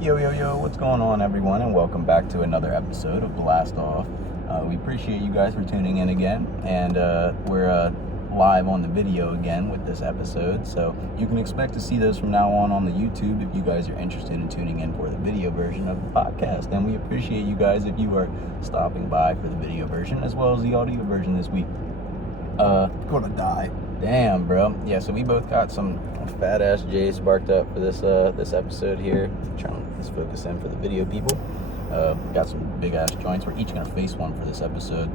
Yo, what's going on, everyone, and welcome back to another episode of Blast Off. We appreciate you guys for tuning in again, and we're live on the video again with this episode, so you can expect to see those from now on the YouTube if you guys are interested in tuning in for the video version of the podcast, and we appreciate you guys if you are stopping by for the video version as well as the audio version this week. Gonna die. Damn, bro. Yeah, so we both got some fat ass J sparked up for this episode here. Trying to just focus in for the video people. Got some big ass joints. We're each gonna face one for this episode.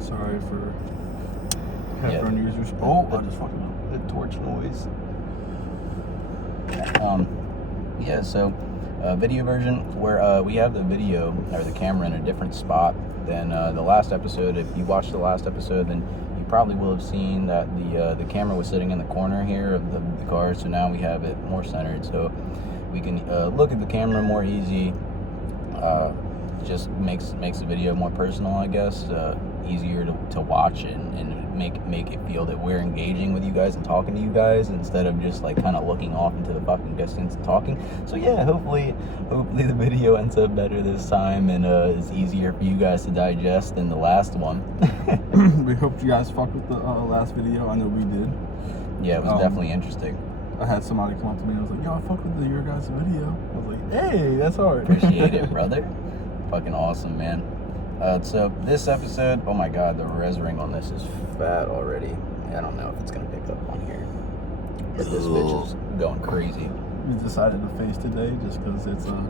Sorry for headphone users. I just fucking know. The torch noise. So video version where we have the video or the camera in a different spot than the last episode. If you watched the last episode, then you probably will have seen that the camera was sitting in the corner here of the car, so now we have it more centered, so we can look at the camera more easy. Just makes the video more personal, I guess, easier to watch and make it feel that we're engaging with you guys and talking to you guys instead of just like kind of looking off into the fucking distance and talking. So yeah, hopefully the video ends up better this time and is easier for you guys to digest than the last one. We hope you guys fucked with the last video. I know we did. Yeah, it was definitely interesting. I had somebody come up to me and was like, yo, I fucked with your guys' video. I was like, hey, that's hard. Appreciate it, brother. Fucking awesome, man. So this episode, oh my god, the res ring on this is fat already. I don't know if it's gonna pick up on here, but this bitch is going crazy. We decided to face today just because it's a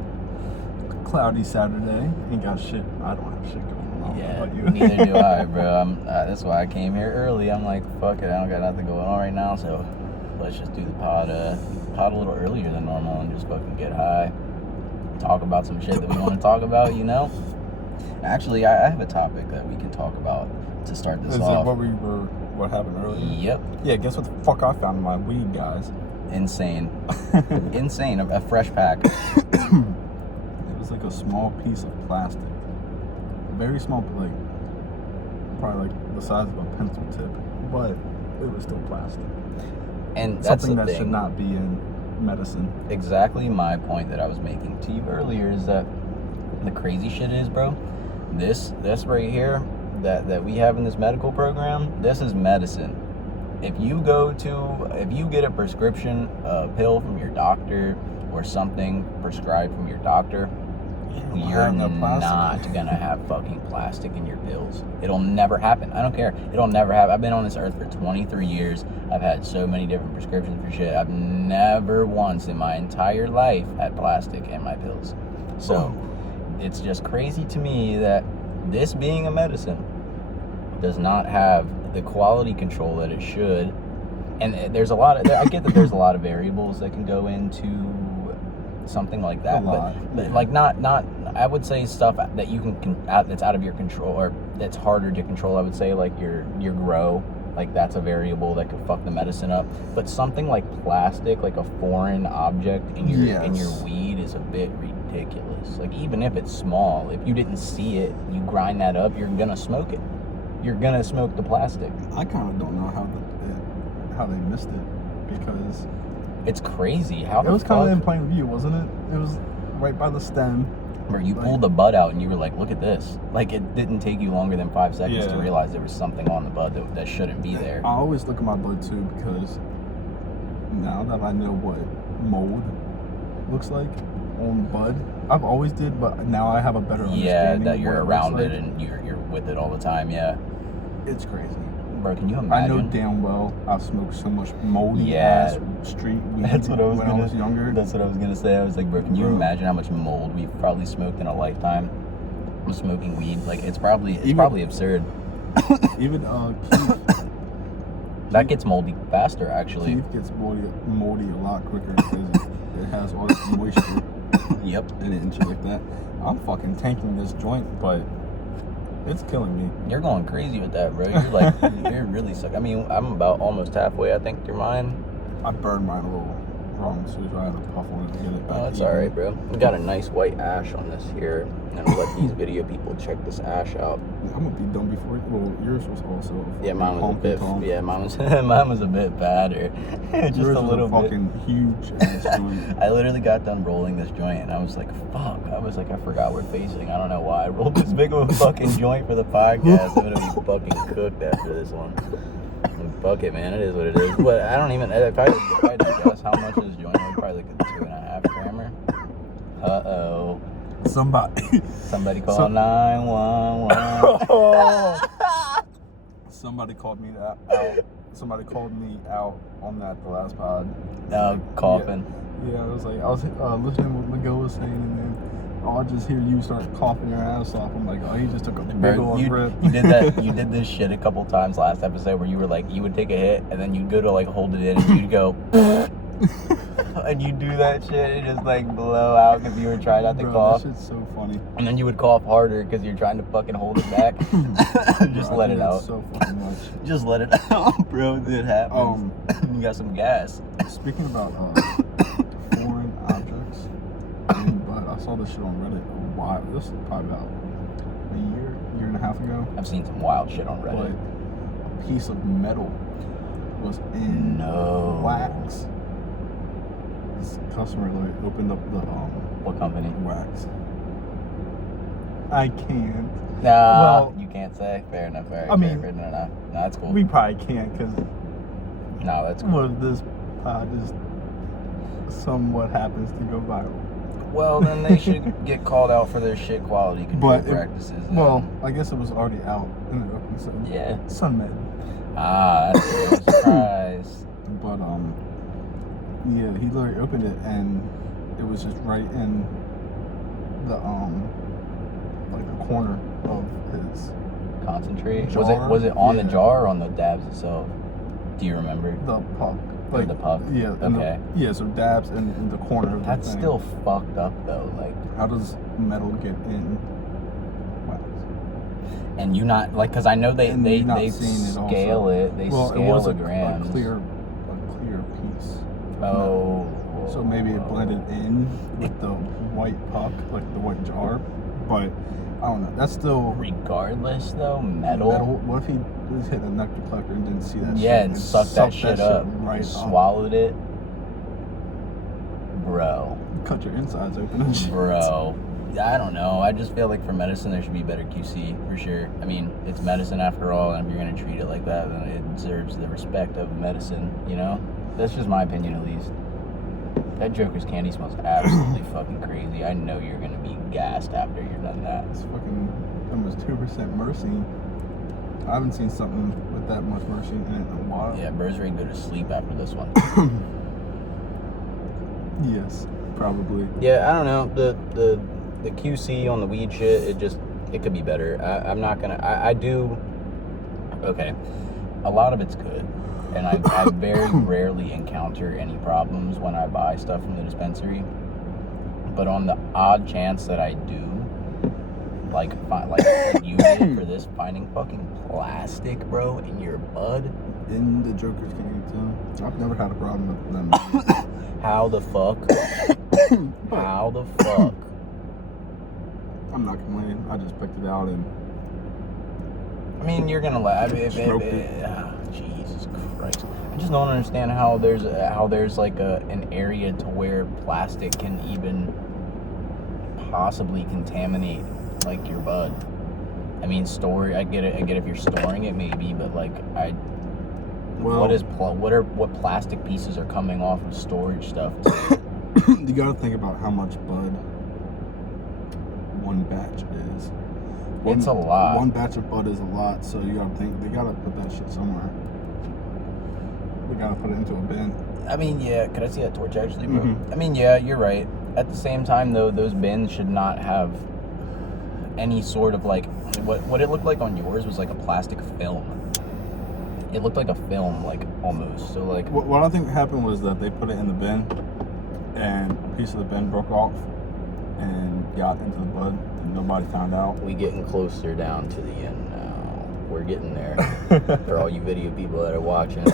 cloudy Saturday. Ain't got shit. I don't have shit going on. Yeah, about you. neither do I, bro. That's why I came here early. I'm like, fuck it, I don't got nothing going on right now, so let's just do the pod a little earlier than normal and just fucking get high, talk about some shit that we want to talk about, you know? Actually, I have a topic that we can talk about to start this off. Is it what happened earlier? Yep. Yeah, guess what the fuck I found in my weed, guys? Insane. Insane. A fresh pack. It was like a small piece of plastic. Very small, like, probably like the size of a pencil tip. But it was still plastic. And that's something the that thing. Should not be in medicine. Exactly my point that I was making to you earlier is that the crazy shit is, bro, this right here that we have in this medical program, this is medicine. If you get a prescription pill from your doctor or something prescribed from your doctor, you're not gonna have fucking plastic in your pills. It'll never happen. I don't care. It'll never happen. I've been on this earth for 23 years. I've had so many different prescriptions for shit. I've never once in my entire life had plastic in my pills. So it's just crazy to me that this being a medicine does not have the quality control that it should. And there's I get that there's a lot of variables that can go into something like that, but like not I would say stuff that you can that's out of your control or that's harder to control. I would say like your grow, like that's a variable that could fuck the medicine up. But something like plastic, like a foreign object in your weed is a bit ridiculous. Like even if it's small, if you didn't see it, you grind that up, you're gonna smoke it. You're gonna smoke the plastic. I kind of don't know how they missed it because it's crazy. It was kind of in plain view, wasn't it? It was right by the stem. Where you pulled the bud out and you were like, look at this. Like it didn't take you longer than 5 seconds to realize there was something on the bud that shouldn't be there. I always look at my bud too because now that I know what mold looks like on bud, I've always did, but now I have a better understanding. Yeah, that you're around it and you're with it all the time. Yeah, it's crazy. Bro, can you imagine? I know damn well I've smoked so much moldy ass street weed I was younger. That's what I was gonna say. I was like, bro, can you imagine how much mold we've probably smoked in a lifetime from smoking weed? Like it's probably absurd. Even Keith, that gets moldy faster, actually. Keith gets moldy a lot quicker because it has all this moisture. Yep. And shit like that. I'm fucking tanking this joint, but it's killing me. You're going crazy with that, bro. You're like, you're really sick. I mean, I'm about almost halfway, I think, through mine. I burned mine a little wrong, so I had to puff on it to get it back. Oh, that's even. alright, bro. We got a nice white ash on this here. And I'll let these video people check this ash out. I'm gonna be done before. Well, yours was also. Yeah, mine was a bit. honky-tonk. Yeah, mine was a bit badder. Just Yours a was little bit. fucking huge ass joint. I literally got done rolling this joint and I was like, fuck. I was like, I forgot we're facing. I don't know why. I rolled this big of a fucking joint for the podcast. I'm gonna be fucking cooked after this one. Fuck it, man. It is what it is. But I don't even. If I had to guess how much this joint was, probably like a 2.5 grammer. Uh-oh. Somebody call 911. Somebody called me out. Somebody called me out on that the last pod. Coughing. Yeah, I was listening to what Miguel was saying, and then I just hear you start coughing your ass off. I'm like, oh, he just took a big old rip. You did that. You did this shit a couple times last episode where you were like, you would take a hit and then you'd go to like hold it in and you'd go, and you do that shit and just like blow out because you were trying not to cough. That shit's so funny. And then you would cough harder because you're trying to fucking hold it back. Just let it out. So fucking much. Just let it out, bro. It happens. You got some gas. Speaking about foreign objects, but I saw this shit on Reddit a while. This is probably about a year and a half ago. I've seen some wild shit on Reddit. But a piece of metal was in wax. This customer like opened up the What company? wax. I can't. Nah, you can't say. Fair enough. Fair. I mean, fair. No, that's cool. We probably can't because No, that's cool. this just somewhat happens to go viral. Well, then they should get called out for their shit quality control practices. Well, I guess it was already out in the open, so yeah, Sunmed. That's a surprise. But yeah, he literally opened it and it was just right in the like the corner of his concentrate. jar. Was it on the jar or on the dabs itself? Do you remember? The puck. Like the puck? Yeah. Okay. So dabs in the corner of the That's thing. still fucked up though. Like, how does metal get in wax? And you not like, because I know they scale it. They well, scale it was the a grams. clear piece. Oh. So maybe it blended in with the white puck, like the white jar. But I don't know. That's still. Regardless, though, metal. What if he just hit a nectar collector and didn't see that shit? Yeah, and sucked that shit up. Right. Swallowed it. Bro. Cut your insides open and shit. Bro. I don't know. I just feel like for medicine, there should be better QC, for sure. I mean, it's medicine after all, and if you're going to treat it like that, then it deserves the respect of medicine, you know? That's just my opinion, at least. That Joker's candy smells absolutely fucking crazy. I know you're going to be gassed after you're done that. It's fucking almost 2% myrcene. I haven't seen something with that much myrcene in it in a while. Yeah, bro's ready to go to sleep after this one. Yes, probably. Yeah, I don't know. The QC on the weed shit, it could be better. I'm not gonna. I do. Okay, a lot of it's good, and I very rarely encounter any problems when I buy stuff from the dispensary. But on the odd chance that I do, like you did for this, finding fucking plastic, bro, in your bud. In the Joker's candy too. I've never had a problem with them. How the fuck? How the fuck? I'm not complaining. I just picked it out and. I mean, you're gonna laugh. Jesus Christ! I just don't understand how there's like an area to where plastic can even possibly contaminate like your bud. I mean, I get it if you're storing it maybe, but like what plastic pieces are coming off of storage stuff too? You gotta think about how much bud one batch is. It's a lot. One batch of bud is a lot, so you gotta think they gotta put that shit somewhere. They gotta put it into a bin. I mean, yeah. Could I see that torch actually, bro? Mm-hmm. I mean, yeah, you're right. At the same time, though, those bins should not have any sort of like what it looked like on yours was like a plastic film. It looked like a film, like almost. So like, what I think happened was that they put it in the bin, and a piece of the bin broke off and got into the bud, and nobody found out. we getting closer down to the end now. we're getting there. For all you video people that are watching,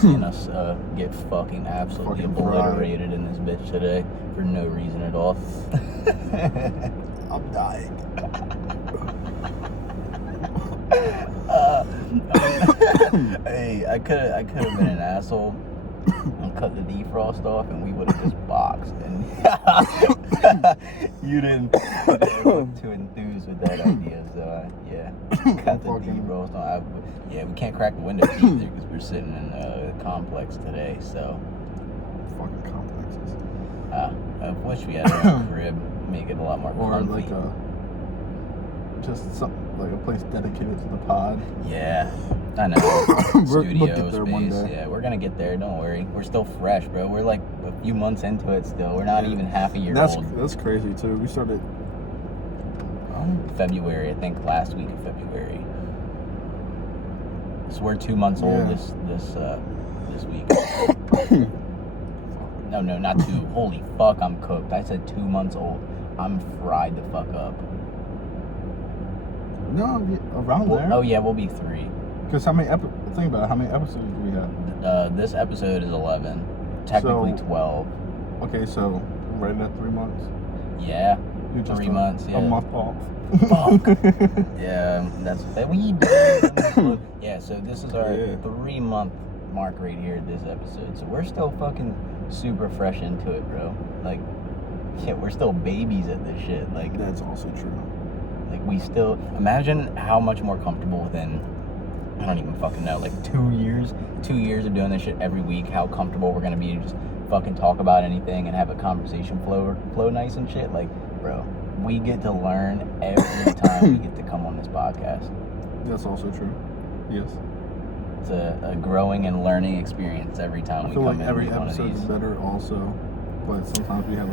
seeing us get fucking absolutely obliterated in this bitch today for no reason at all. I'm dying. Hey, I could have been an asshole and cut the defrost off, and we would have just boxed. And you didn't look too enthused with that idea, so yeah, cut the defrost off. Yeah, we can't crack the windows either because we're sitting in the complex today. So Fucking complexes. I wish we had our own crib, make it a lot more comfy. Or like just something like a place dedicated to the pod. Yeah, I know. We'll Studio get there one space. day. Yeah, we're gonna get there. Don't worry. We're still fresh, bro. We're like a few months into it still. We're not even half a year old. That's crazy too. We started February, I think, last week of February. So we're 2 months old this week. No, not 2. Holy fuck, I'm cooked. I said 2 months old. I'm fried the fuck up. No, around there. Oh yeah, we'll be 3. Because think about it, how many episodes do we have? This episode is 11. Technically 12. Okay, so right at 3 months. Yeah. You just 3 months. Yeah. A month off. Fuck. Yeah, that's what we do. Yeah, so this is our 3-month mark right here, this episode. So we're still fucking super fresh into it, bro. Like, shit, we're still babies at this shit. Like, that's also true. Like, we still imagine how much more comfortable within, I don't even fucking know, like 2 years of doing this shit every week, how comfortable we're gonna be to just fucking talk about anything and have a conversation flow nice and shit. Like, bro, we get to learn every time we get to come on this podcast. That's also true. Yes. It's a growing and learning experience every time we come in. Every one of episode these. is better also, but sometimes we have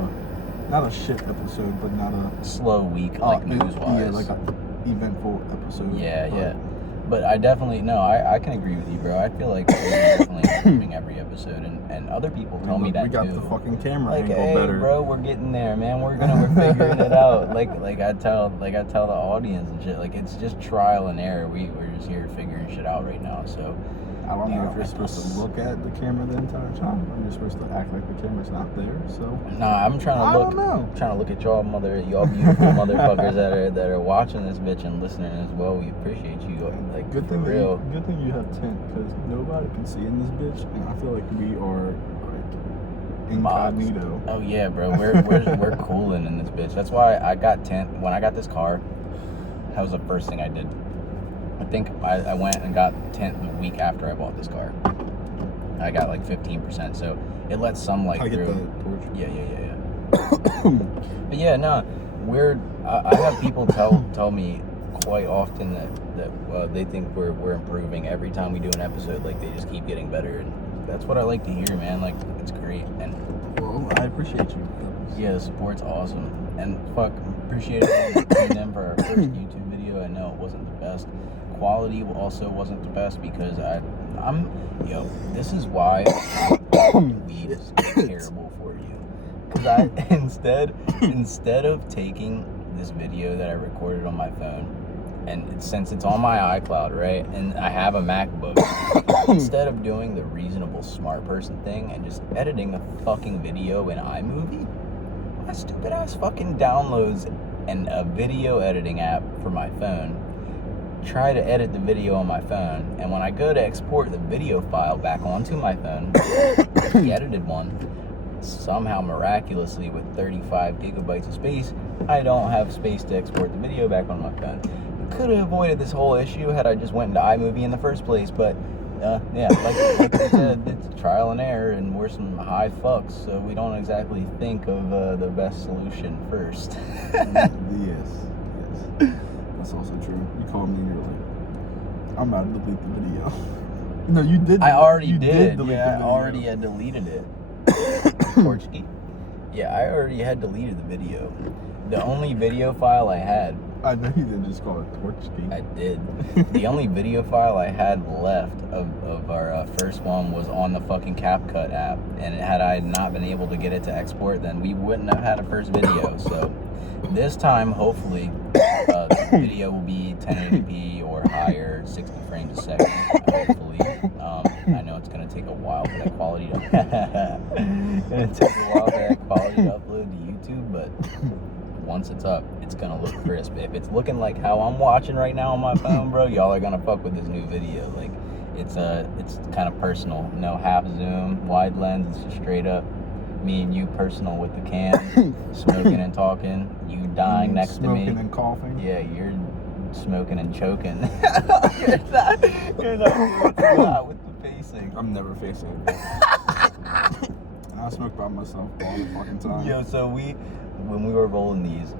not a shit episode, but not a slow week, like news-wise. Yeah, like an eventful episode. Yeah. But I definitely, I can agree with you, bro. I feel like we're definitely improving every episode, and other people tell me that we got too. the fucking camera like, angle hey, better. Bro, we're getting there, man. We're figuring it out. Like I tell the audience and shit. Like, it's just trial and error. We're just here figuring shit out right now. So I don't know if you're supposed to look at the camera the entire time, or you're supposed to act like the camera's not there. So I'm trying to look. I don't know. Trying to look at y'all beautiful motherfuckers that are watching this bitch and listening as well. We appreciate you. Like, good thing you have tint, because nobody can see in this bitch, and I feel like we are like incognito. Oh yeah, bro. We're cooling in this bitch. That's why I got tint when I got this car. That was the first thing I did. I think I went and got tint the week after I bought this car. I got like 15%, so it lets some light through. Get the torch. Yeah. But yeah, no, I have people tell me quite often that they think we're improving every time we do an episode. Like, they just keep getting better, and that's what I like to hear, man. Like, it's great. And well, I appreciate you. Yeah, the support's awesome, and appreciate it tuning in for our first YouTube video. I know it wasn't the best. Quality also wasn't the best because this is why weed is terrible for you. Because instead of taking this video that I recorded on my phone, and since it's on my iCloud, right, and I have a MacBook, instead of doing the reasonable smart person thing and just editing the fucking video in iMovie, my stupid ass fucking downloads a video editing app for my phone, try to edit the video on my phone, and when I go to export the video file back onto my phone, the edited one, somehow miraculously with 35 gigabytes of space, I don't have space to export the video back on my phone. Could have avoided this whole issue had I just went into iMovie in the first place, but like I said, it's trial and error, and we're some high fucks, so we don't exactly think of the best solution first. Yes. That's also true. You called me and you're like, I'm about to delete the video. No, you did. I already did. Delete Yeah, the I video. already had deleted it. Portuguese. Yeah, I already had deleted the video. The only video file I had. I know you didn't just call it Portuguese. I did. The only video file I had left of our first one was on the fucking CapCut app, and had I not been able to get it to export, then we wouldn't have had a first video. So this time, hopefully, Video will be 1080p or higher, 60 frames a second, hopefully. I know it's gonna take a while for that quality to upload to YouTube, but once it's up, it's gonna look crisp. If it's looking like how I'm watching right now on my phone, bro, y'all are gonna fuck with this new video. Like, it's kind of personal. No half zoom, wide lens. It's just straight up me and you personal with the cam, smoking and talking. You dying next to me. Smoking and coughing. Yeah, you're smoking and choking. you're not with the facing. I'm never facing. I smoke by myself all the fucking time. Yo, so when we were rolling these,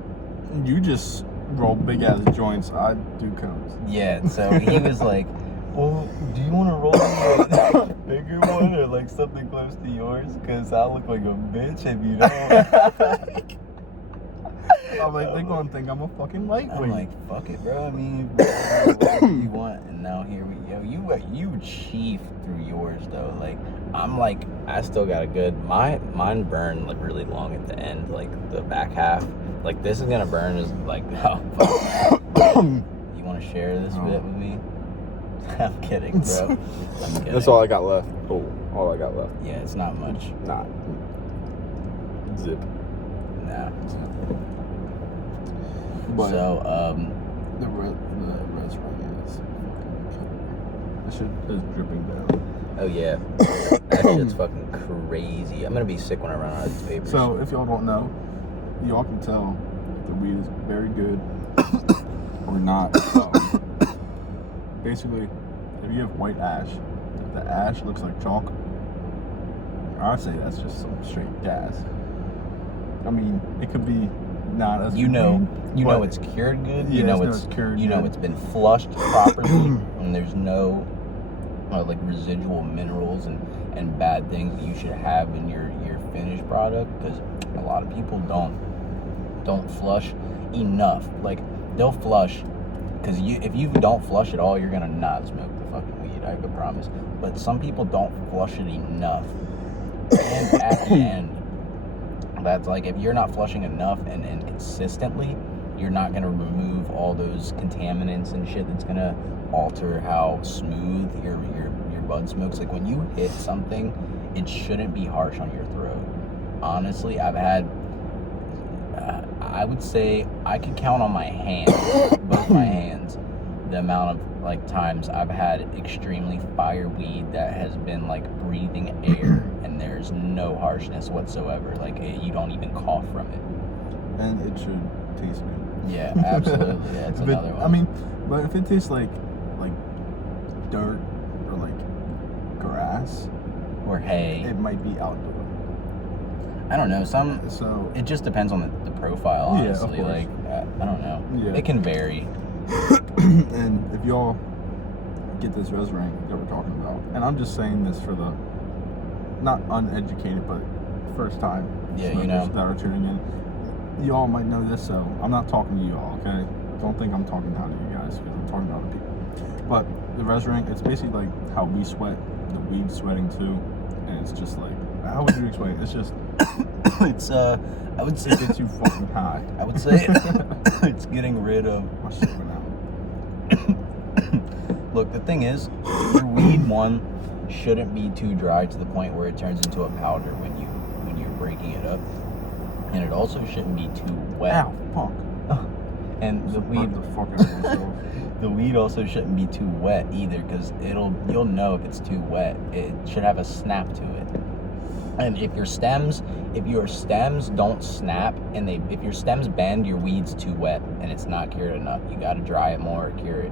you just roll big ass joints. I do cones. Yeah, so he was like, well, do you want to roll a bigger one or like something close to yours? Because I look like a bitch if you don't. I'm like, they're going to think I'm a fucking lightweight. I'm like, fuck it, bro. I mean, whatever you want. And now here we go. You chief through yours, though. Like, I'm like, I still got a good, mine burned like really long at the end, like the back half. Like, this is going to burn as like, oh, fuck. You want to share this bit with me? I'm kidding, bro. I'm kidding. That's all I got left. Oh, all I got left. Yeah, it's not much. Nah. Zip. Nah. But so, the res ring is that shit is dripping down. oh yeah, that shit's fucking crazy. I'm gonna be sick when I run out of these papers. So, if y'all don't know, y'all can tell if the weed is very good or not. Basically, if you have white ash, if the ash looks like chalk, I'd say that's just some straight gas. I mean, it could be not as you know it's cured good. Yeah, you know it's cured. You know it's been flushed properly, and there's no like residual minerals and bad things that you should have in your finished product. Because a lot of people don't flush enough. Like, they'll flush. Because if you don't flush at all, you're going to not smoke the fucking weed, I can promise. But some people don't flush it enough. And at the end, that's like, if you're not flushing enough and consistently, you're not going to remove all those contaminants and shit that's going to alter how smooth your bud smokes. Like, when you hit something, it shouldn't be harsh on your throat. Honestly, I've had... I would say I could count on my hands, both my hands, the amount of like times I've had extremely fire weed that has been like breathing air and there's no harshness whatsoever. Like, you don't even cough from it. And it should taste good. Yeah, absolutely. That's another one. I mean, but if it tastes like dirt or like grass or hay, it might be outdoor. I don't know. So it just depends on the profile, honestly. Yeah, of like, I don't know. Yeah. It can vary. And if y'all get this res rank that we're talking about, and I'm just saying this for the not uneducated but first time smokers that are tuning in, y'all might know this. So I'm not talking to you all, okay? Don't think I'm talking down to you guys, because I'm talking to other people. But the res rank, it's basically like how we sweat, the weed sweating too, and it's just like, how would you explain it? It's just it's I would say it gets you fucking high. I would say it's getting rid of my shit went out. Look, the thing is, your weed one shouldn't be too dry to the point where it turns into a powder when you're breaking it up, and it also shouldn't be too wet. Ow, fuck. And the weed, the weed also shouldn't be too wet either, because you'll know if it's too wet. It should have a snap to it. And if your stems don't snap, and if your stems bend, your weed's too wet and it's not cured enough. You got to dry it more or cure it.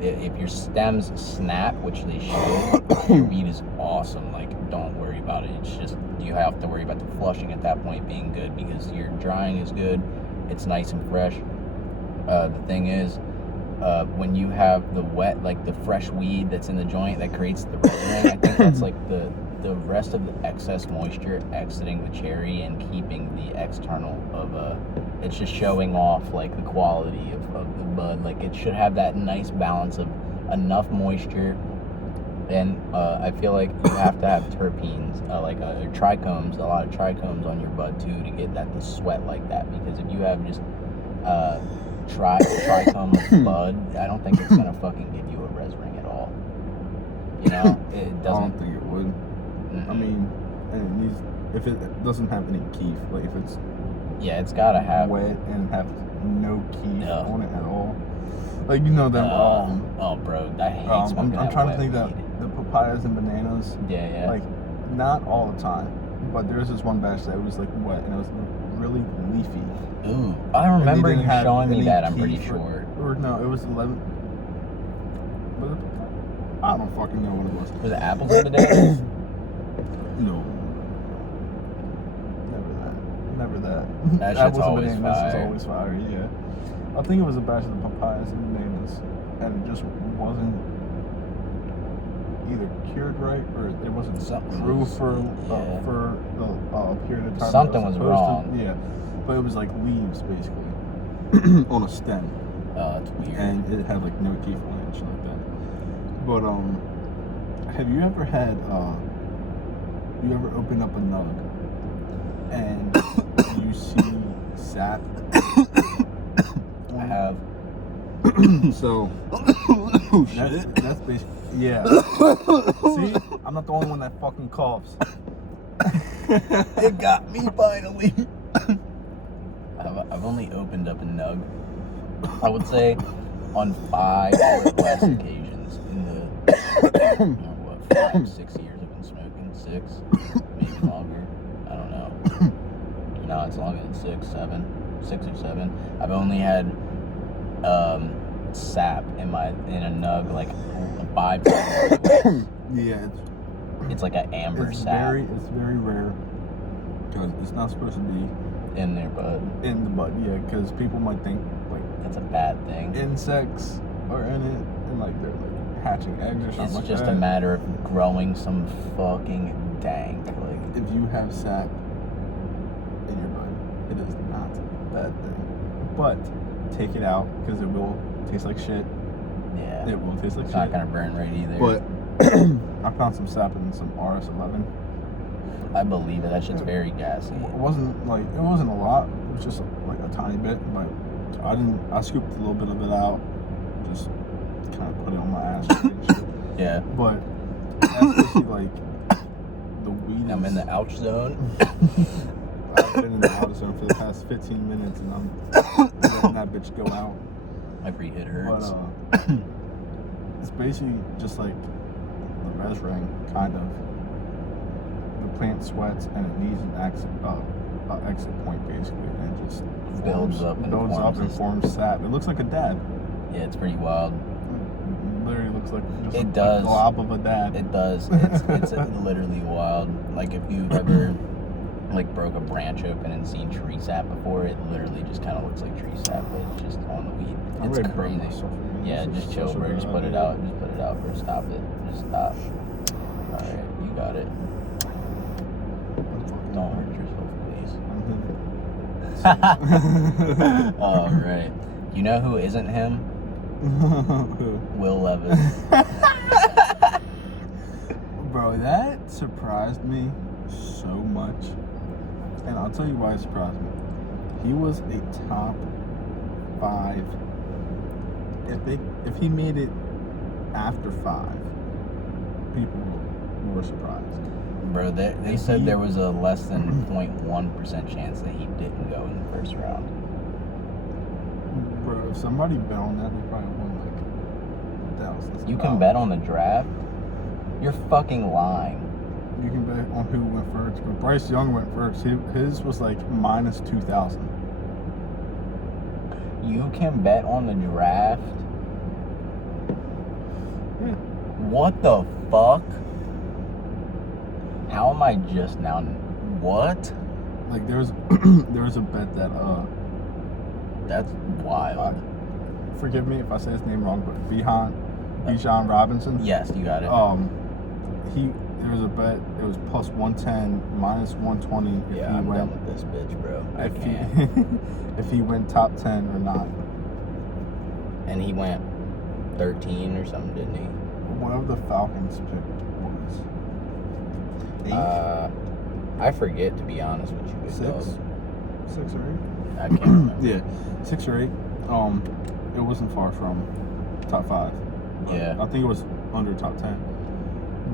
If your stems snap, which they should, your weed is awesome. Like, don't worry about it. It's just, you have to worry about the flushing at that point being good, because your drying is good. It's nice and fresh. The thing is, when you have the wet, like the fresh weed that's in the joint that creates the resin, I think that's like the rest of the excess moisture exiting the cherry and keeping the external of it's just showing off like the quality of the bud. Like, it should have that nice balance of enough moisture, and I feel like you have to have terpenes, like trichomes, a lot of trichomes on your bud too, to get that to sweat like that. Because if you have just trichome with bud, I don't think it's gonna fucking give you a res ring at all. You know, it doesn't. I don't think it would. I mean, and it needs, if it doesn't have any keef, like if it's it's gotta have wet and have no keef on it at all. Like, you know them. Oh, bro, I hate smoking I'm trying to think weed. that the papayas and bananas. Yeah. Like, not all the time, but there's this one batch that was like wet and it was really leafy. Ooh, I remember you showing me that. I'm pretty sure. Or no, it was 11. Was it? I don't fucking know what it was. Was it apples and bananas? No. Never that. That shit's apples always and bananas fire. is always fire. Yeah. I think it was a batch of the papayas and bananas, and it just wasn't either cured right or it wasn't grew for the period of time. Something was wrong. Yeah, but it was like leaves basically on a stem. Oh, that's weird. And it had like no teeth on it and shit like that. But have you ever had you ever open up a nug and you see sap? I have. So that's basically yeah. See, I'm not the only one that fucking coughs. It got me finally. I've only opened up a nug, I would say, on 5 or less occasions in the 5, 6 years I've been smoking. 6, maybe longer. I don't know. No, it's longer than 6 or 7. I've only had sap in a nug like 5 times. Yeah, it's like an amber sap. It's very rare because it's not supposed to be in their bud. In the bud, yeah, because people might think like that's a bad thing. Insects are in it, and like they're like hatching eggs or something. It's like just that. a matter of growing some fucking dank. Like if you have sap in your bud, it is not a bad thing. But take it out because it will taste like shit. Yeah, it will taste like it's shit. Not gonna burn right either. But I found some sap in some RS11. I believe it. That shit's very gassy. It wasn't a lot. It was just like a tiny bit, but I scooped a little bit of it out, just kind of put it on my ass. And shit. Yeah. But that's basically like the weed. I'm in the ouch zone. I've been in the ouch zone for the past 15 minutes, and I'm letting that bitch go out. Every hit hurts. But it's basically just like the res ring, kind of. The plant sweats and it needs an exit point basically, and it just builds up and forms sap. It looks like a dab. Yeah, it's pretty wild. It literally looks like just a glob of a dab. It does. It's literally wild. Like if you've ever like broke a branch open and seen tree sap before, it literally just kind of looks like tree sap, but it's just on the weed. It's crazy. Yeah, just chill, bro. Just put it out. Just put it out, bro. Stop it. Just stop. All right, you got it. Don't hurt yourself, please. All right. You know who isn't him? Who? Will Levis. Bro, that surprised me so much. And I'll tell you why it surprised me. He was a top 5. If he made it after 5, people were surprised. Bro, they said there was a less than 0.1% chance that he didn't go in the first round. Bro, if somebody bet on that, they probably won like thousands. You can bet on the draft? You're fucking lying. You can bet on who went first. But Bryce Young went first. His was like minus 2,000. You can bet on the draft? Yeah. What the fuck? How am I just now? What? Like there was a bet that that's wild. Forgive me if I say his name wrong, but Bijan Robinson. Yes, you got it. There was a bet. It was plus 110, minus 120. Yeah, I'm done with this bitch, bro. I can't. If he went top 10 or not. And he went 13 or something, didn't he? Whatever the Falcons picked was 8. I forget, to be honest with you. 6 or 8. I can't remember. Yeah, 6 or 8. It wasn't far from top 5. Yeah. I think it was under top 10.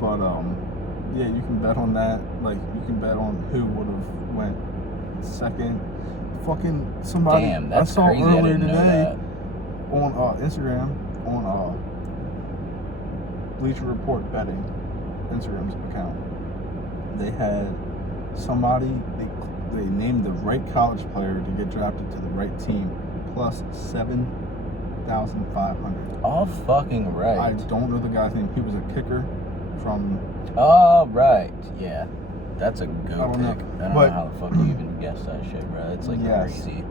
But yeah, you can bet on that. Like, you can bet on who would have went second. Fucking somebody. Damn, that's I saw crazy. earlier I didn't know today that. on Instagram on Bleacher Report betting Instagram's account. They had somebody. They named the right college player to get drafted to the right team plus 7,500. All fucking right. I don't know the guy's name. He was a kicker from. Oh, right. Yeah. That's a good pick. I don't know. I don't know how the fuck you even guessed that shit, bro. It's like crazy.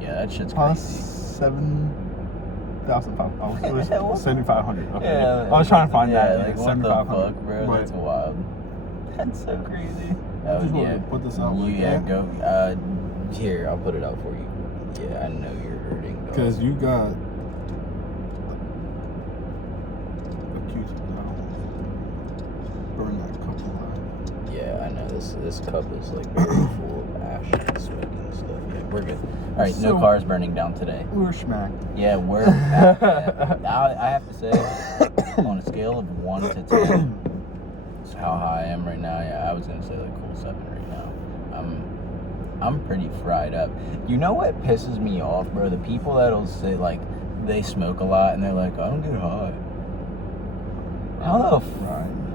Yeah, that shit's plus crazy. 7,500. Okay. Yeah, I was trying to find that. Like, what the fuck, bro? That's wild. That's so crazy. Oh, yeah. Put this out. Go. Here, I'll put it out for you. Yeah, I know you're hurting. Because you got accused now. Burn that cup alive. Yeah, I know. This cup is like very full of ash and smoke and stuff. Yeah, we're good. All right, no cars burning down today. We're smacked. Yeah, we're. I have to say, on a scale of 1 to 10, how high I am right now. Yeah, I was gonna say like cool 7 right now. I'm pretty fried up. You know what pisses me off, bro? The people that'll say like they smoke a lot and they're like, I don't get high.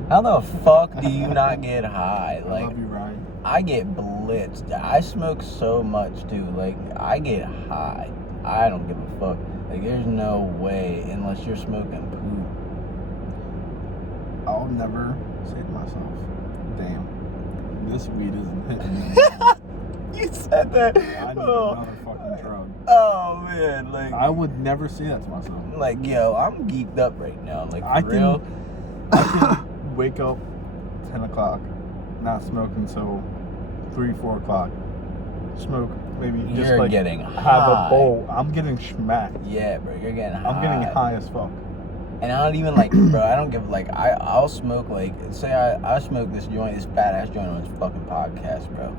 How the fuck do you not get high? Like, I love you, Ryan. I get blitzed. I smoke so much, dude. Like, I get high. I don't give a fuck. Like, there's no way unless you're smoking poop. I'll never say to myself, damn, this weed isn't hitting me. You said that. I need another fucking drug. Oh, man. Like, I would never say that to myself. Like, yo, I'm geeked up right now. Like, for real. I can wake up 10 o'clock, not smoke until 3, 4 o'clock. Smoke maybe just you're like getting have high. a bowl. I'm getting smacked. Yeah, bro, you're getting high. I'm getting high as fuck. And I don't even like, bro, I don't give, like, I'll smoke, like, say I smoke this joint, this badass joint on this fucking podcast, bro.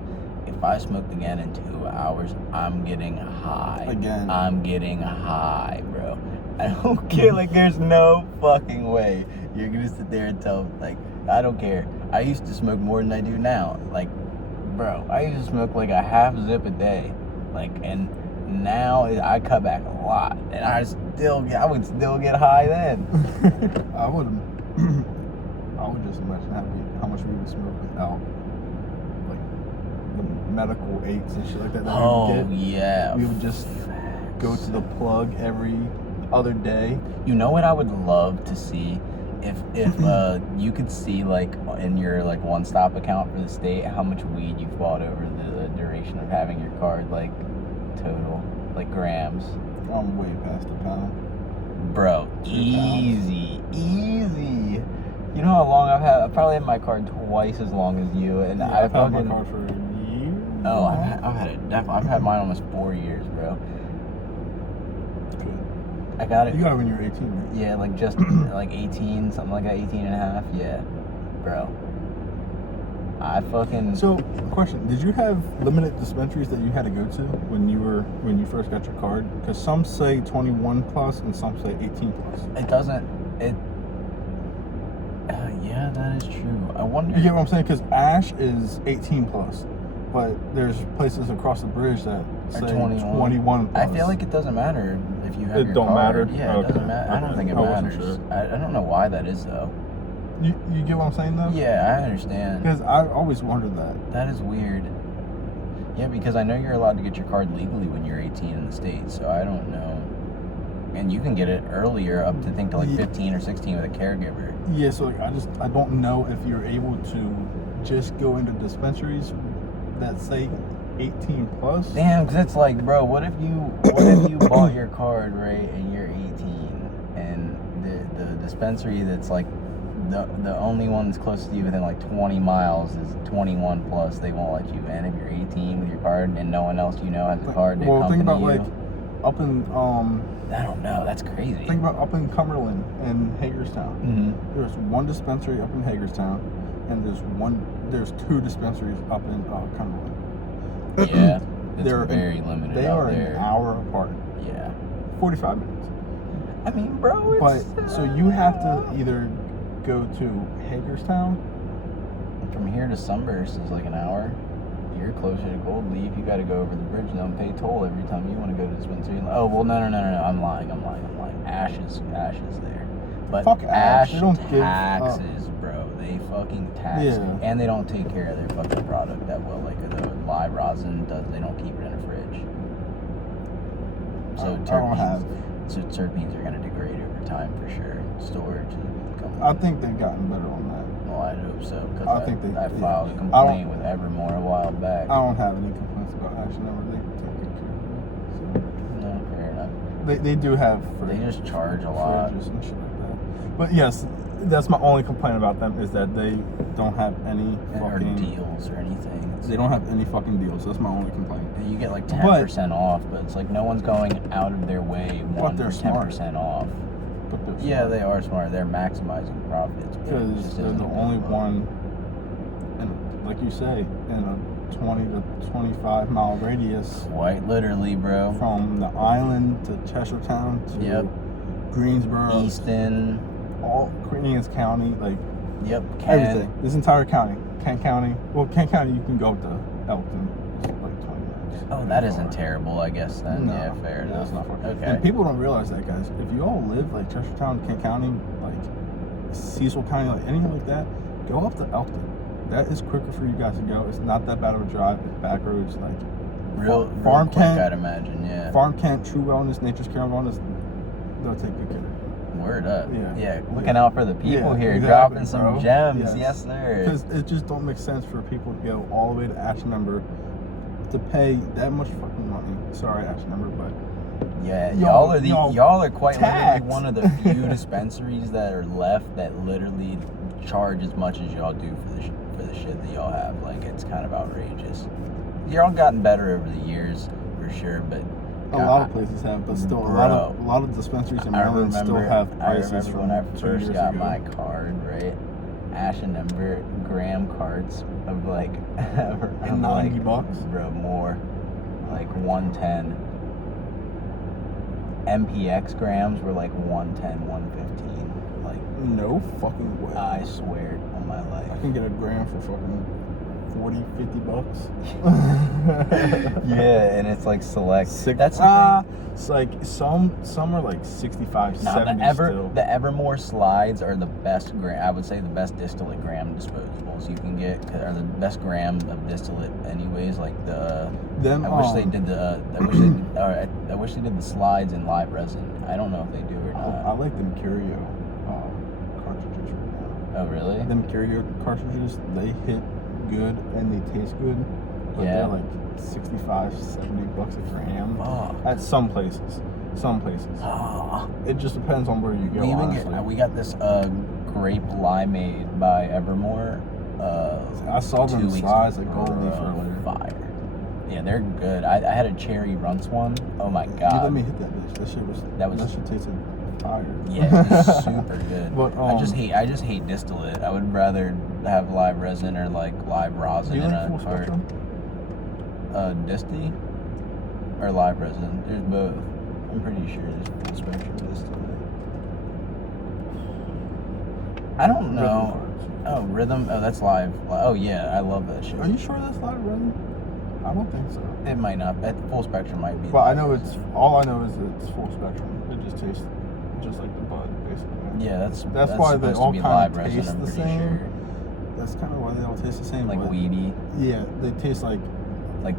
If I smoked again in 2 hours, I'm getting high. Again. I'm getting high, bro. I don't care, like, there's no fucking way you're gonna sit there and tell, like, I don't care. I used to smoke more than I do now. Like, bro, I used to smoke like a half zip a day. Like, and now I cut back a lot. And I would still get high then. I would just imagine how much we would smoke without like the medical aids and shit like that. Oh, yeah. We would just go to the plug every other day. You know what I would love to see? If you could see, like, in your, like, one-stop account for the state, how much weed you've bought over the duration of having your card, like, total, like, grams. I'm way past a pound. Bro, easy. You know how long I've probably had my card twice as long as you, and yeah, I've had my card for a year. Oh, I've had mine almost 4 years, bro. I got it. You got it when you were 18, right? Yeah, like just like 18, something like that, 18 and a half. Yeah, bro. I fucking. So, question: did you have limited dispensaries that you had to go to when you first got your card? Because some say 21 plus and some say 18 plus. It doesn't. Yeah, that is true. I wonder. You get what I'm saying? Because Ash is 18 plus, but there's places across the bridge that say 21 plus. I feel like it doesn't matter if you have your don't card. matter? Yeah, it doesn't matter. I don't think it matters. Sure. I don't know why that is though. You get what I'm saying though? Yeah, I understand. Because I always wondered that. That is weird. Yeah, because I know you're allowed to get your card legally when you're 18 in the States, so I don't know. And you can get it earlier, up to think to like 15 or 16 with a caregiver. Yeah, so like, I don't know if you're able to just go into dispensaries that say 18 plus. Damn, because it's like, bro, what if you bought your card right and you're 18, and the dispensary that's like the only one that's close to you within like 20 miles is 21 plus. They won't let you in if you're 18 with your card, and no one else you know has a card. They well, think about you. like up in I don't know. That's crazy. Think about up in Cumberland and Hagerstown. Mm-hmm. There's one dispensary up in Hagerstown, and there's 2 dispensaries up in Cumberland. Yeah, it's very limited. They out are there. an hour apart. Yeah, 45 minutes. I mean, bro, it's... But, so you have to either go to Hagerstown. From here to Sunburst is like an hour. You're closer to Gold Leaf. You got to go over the bridge and don't pay toll every time you want to go to the dispensary. Oh, well, no. I'm lying. Ash is there. But fuck Ash they don't taxes, bro. They fucking tax. Yeah. And they don't take care of their fucking product that well. Like the live rosin does, they don't keep it in a fridge. So terpenes are going to degrade over time for sure. Storage. I think they've gotten better on that. Well, I hope so, because I filed a yeah. complaint with Evermore a while back. I don't have any complaints about Ash Number. They take good care of it. So. No, fair enough. They do have They just charge a lot. Fridges and shit like that. But yes, that's my only complaint about them is that they don't have any fucking deals or anything. They don't have any fucking deals. That's my only complaint. You get like 10% off, but it's like no one's going out of their way for 10% off. Yeah, they are smart. They're maximizing profits. Because they're the only one, and like you say, in a 20 to 25 mile radius. Quite literally, bro. From the island to Cheshiretown to Greensboro. Easton. All Queens County, like. Yep. Everything. This entire county. Kent County. Well, Kent County, you can go to Elton. It's like 20 minutes. Oh, that isn't terrible, I guess, then. No, yeah, fair enough. That's not far. Okay. And people don't realize that, guys. If you all live, like, Cheshiretown, Kent County, like, Cecil County, like, anything like that, go up to Elton. That is quicker for you guys to go. It's not that bad of a drive. It's back roads, like... Farm Kent, I'd imagine, yeah. Farm Kent, True Wellness, Nature's Care Wellness, they'll take good care of it. Word up. Yeah. Looking out for the people here, exactly, dropping some bro. gems. Yes, sir. Because it just don't make sense for people to go all the way to Ash Number to pay that much fucking money. Sorry, Ash Number, but yeah, y'all are quite literally one of the few dispensaries that are left that literally charge as much as y'all do for the shit that y'all have. Like, it's kind of outrageous. Y'all gotten better over the years for sure, but a lot of places have, but still, a lot of dispensaries in Maryland still have prices. I remember when I first got my card, right? Ash and Number gram cards of like $90, bro, more like 110. MPX grams were like 110, 115. Like no fucking way. I swear on my life. I can get a gram for fucking $40-$50. Yeah, and it's like select. That's the thing. It's like some are like 65, 70 still. The Evermore slides are the best I would say the best distillate gram disposables you can get, are the best gram of distillate anyways. Like I wish they did the slides in live resin. I don't know if they do or not. I like them Curio cartridges right now. Oh really? Them Curio cartridges, they hit good and they taste good, but they're like $65-$70 a gram at some places. It just depends on where you go. We got this grape limeade by Evermore. I saw them slides at Gold Leaf earlier. Fire. Yeah, they're good. I had a cherry runts one. Oh my god. You let me hit that bitch. That shit tasted fire. Yeah, it's super good. But I just hate distillate. I would rather have live resin or like live rosin in a cart. Disty or live resin. There's both. I'm pretty sure there's full spectrum distillate. I don't know. Rhythm. Oh, that's live. Oh yeah, I love that shit. Are you sure that's live resin? I don't think so. It might not. That full spectrum might be. But I know all I know is it's full spectrum. It just tastes just like the bud, basically. Yeah, that's why they all kind of taste the same. Sure. That's kind of why they all taste the same. Like weedy. Yeah, they taste like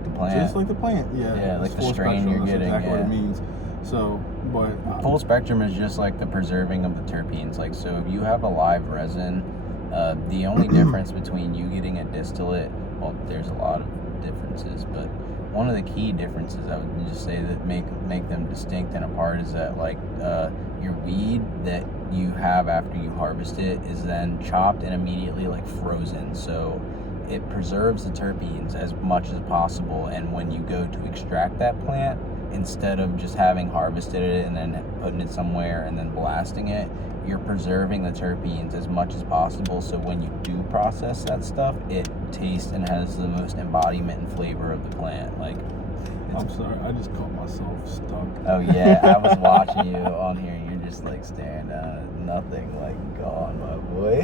the plant. Just like the plant. Yeah. Yeah, like the strain you're getting. That's exactly what it means. So, but full spectrum is just like the preserving of the terpenes. Like, so if you have a live resin, the only difference between you getting a distillate, well, there's a lot of differences, but one of the key differences I would just say that make them distinct and apart is that like your weed that you have after you harvest it is then chopped and immediately like frozen, so it preserves the terpenes as much as possible, and when you go to extract that plant, instead of just having harvested it and then putting it somewhere and then blasting it, you're preserving the terpenes as much as possible, so when you do process that stuff, it tastes and has the most embodiment and flavor of the plant. Like, I'm sorry, I just caught myself stuck. Oh yeah, I was watching you on here. You're just like staring down at nothing. Like, gone, my boy.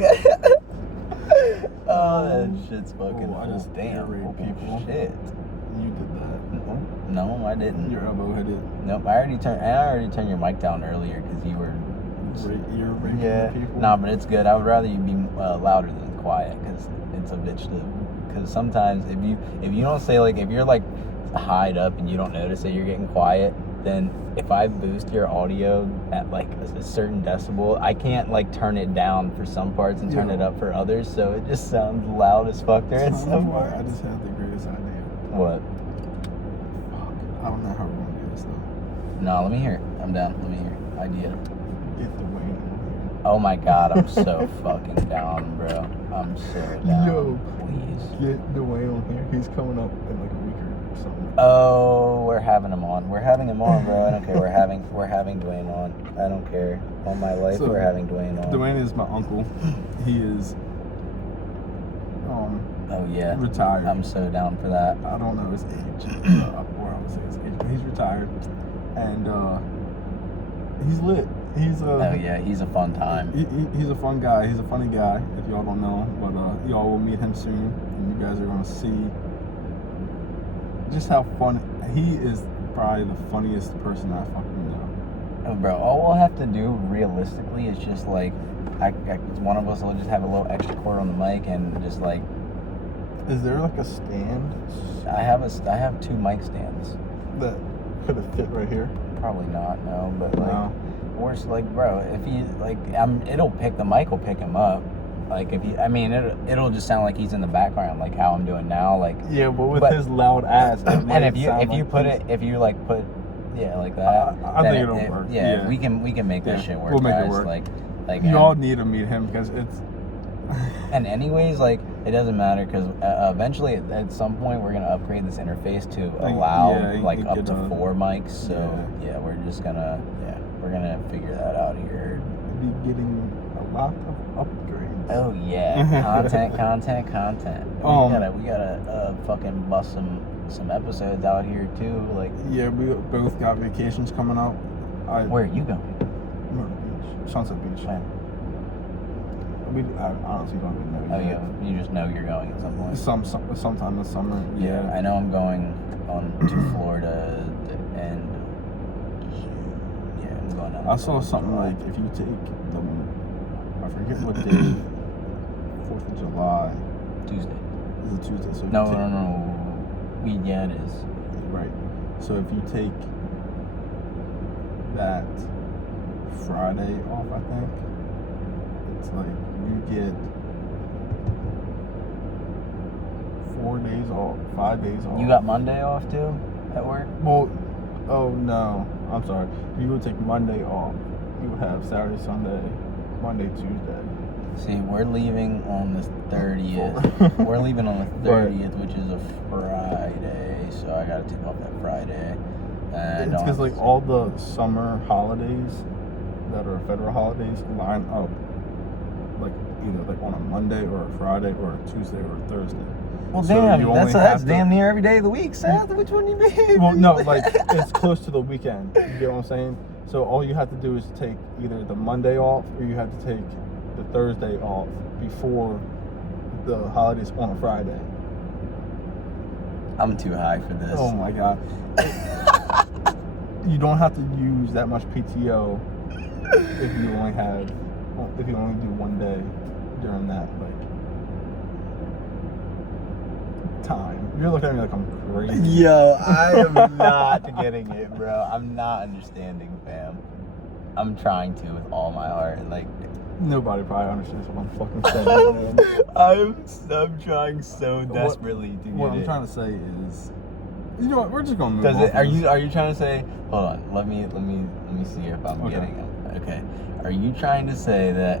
Oh, that shit's fucking. I just damn people. Shit. You did that. No, I didn't. Your elbow hit it. Nope. I already turned your mic down earlier because you were. You're raping people. Nah, but it's good. I would rather you be louder than quiet because it's a bitch to. Because sometimes if you don't say, like, if you're like hide up and you don't notice that you're getting quiet, then if I boost your audio at like a certain decibel, I can't like turn it down for some parts and turn it up for others, so it just sounds loud as fuck there in some parts. I just had the greatest idea. What? Fuck. I don't know how we're gonna do this though. No, let me hear it. I'm down. Let me hear it. Idea. Get the Wayne. Oh my god, I'm so fucking down, bro. I'm so down. Yo, please. Get Dwayne on here. He's coming up in like a week or something. Oh, we're having him on. We're having him on, bro. I don't care. We're having Dwayne on. I don't care. All my life, So, we're having Dwayne on. Dwayne is my uncle. He is Oh yeah. retired. I'm so down for that. I don't know his age, or I would say his age, but he's retired, and he's lit. He's Oh yeah, he's a fun time. He's a fun guy. He's a funny guy. If y'all don't know, but y'all will meet him soon, and you guys are gonna see just how fun he is. Probably the funniest person I fucking know. Oh, bro, all we'll have to do realistically is just like, one of us will just have a little extra cord on the mic and just like. Is there like a stand? I have 2 mic stands. That could have fit right here. Probably not, no, but like, No. or it's like, bro, if he like, the mic will pick him up. Like if it'll just sound like he's in the background, like how I'm doing now, like. Yeah, but with his loud ass. And if you put like that, I think it'll work. Yeah, we can make this shit work. We'll make guys. it work. Like y'all need to meet him because it's. And anyways, like, it doesn't matter because eventually at some point we're gonna upgrade this interface to allow up to 4 mics. So yeah, we're gonna figure that out here. Be getting a lot of upgrades. Oh yeah, content. We gotta fucking bust some episodes out here too. Like, yeah, we both got vacations coming up. Where are you going? Myrtle Beach, Sunset Beach. When? I honestly don't even know. Oh yeah, you just know you're going at some point. Sometime this summer. Yeah, I know I'm going to Florida and I'm going down. I saw something like if you take I forget what day, 4th of July. Tuesday. Is it Tuesday? So No. Yeah, it is. Right. So if you take that Friday off, I think it's like you get 4 days off, 5 days off. You got Monday off too at work? Well, oh no, I'm sorry. You would take Monday off. You would have Saturday, Sunday, Monday, Tuesday. See, we're leaving on the 30th. We're leaving on the 30th, which is a Friday. So I gotta take off that Friday. And it's because like all the summer holidays that are federal holidays line up like either like on a Monday or a Friday or a Tuesday or a Thursday. Well, so damn, that's damn near every day of the week, Seth. Which one you mean? Well, no, like it's close to the weekend. You get what I'm saying? So all you have to do is take either the Monday off or you have to take the Thursday off before the holidays on a Friday. I'm too high for this. Oh my god. You don't have to use that much PTO if you only do one day during that time. You're looking at me like I'm crazy. Yo, I am not getting it, bro. I'm not understanding, fam. I'm trying to with all my heart. Like, nobody probably understands what I'm fucking saying, man. I'm trying so desperately to get it. What I'm trying to say is, you know what? We're just gonna move. Are you trying to say? Hold on. Let me see if I'm getting it. Okay. Are you trying to say that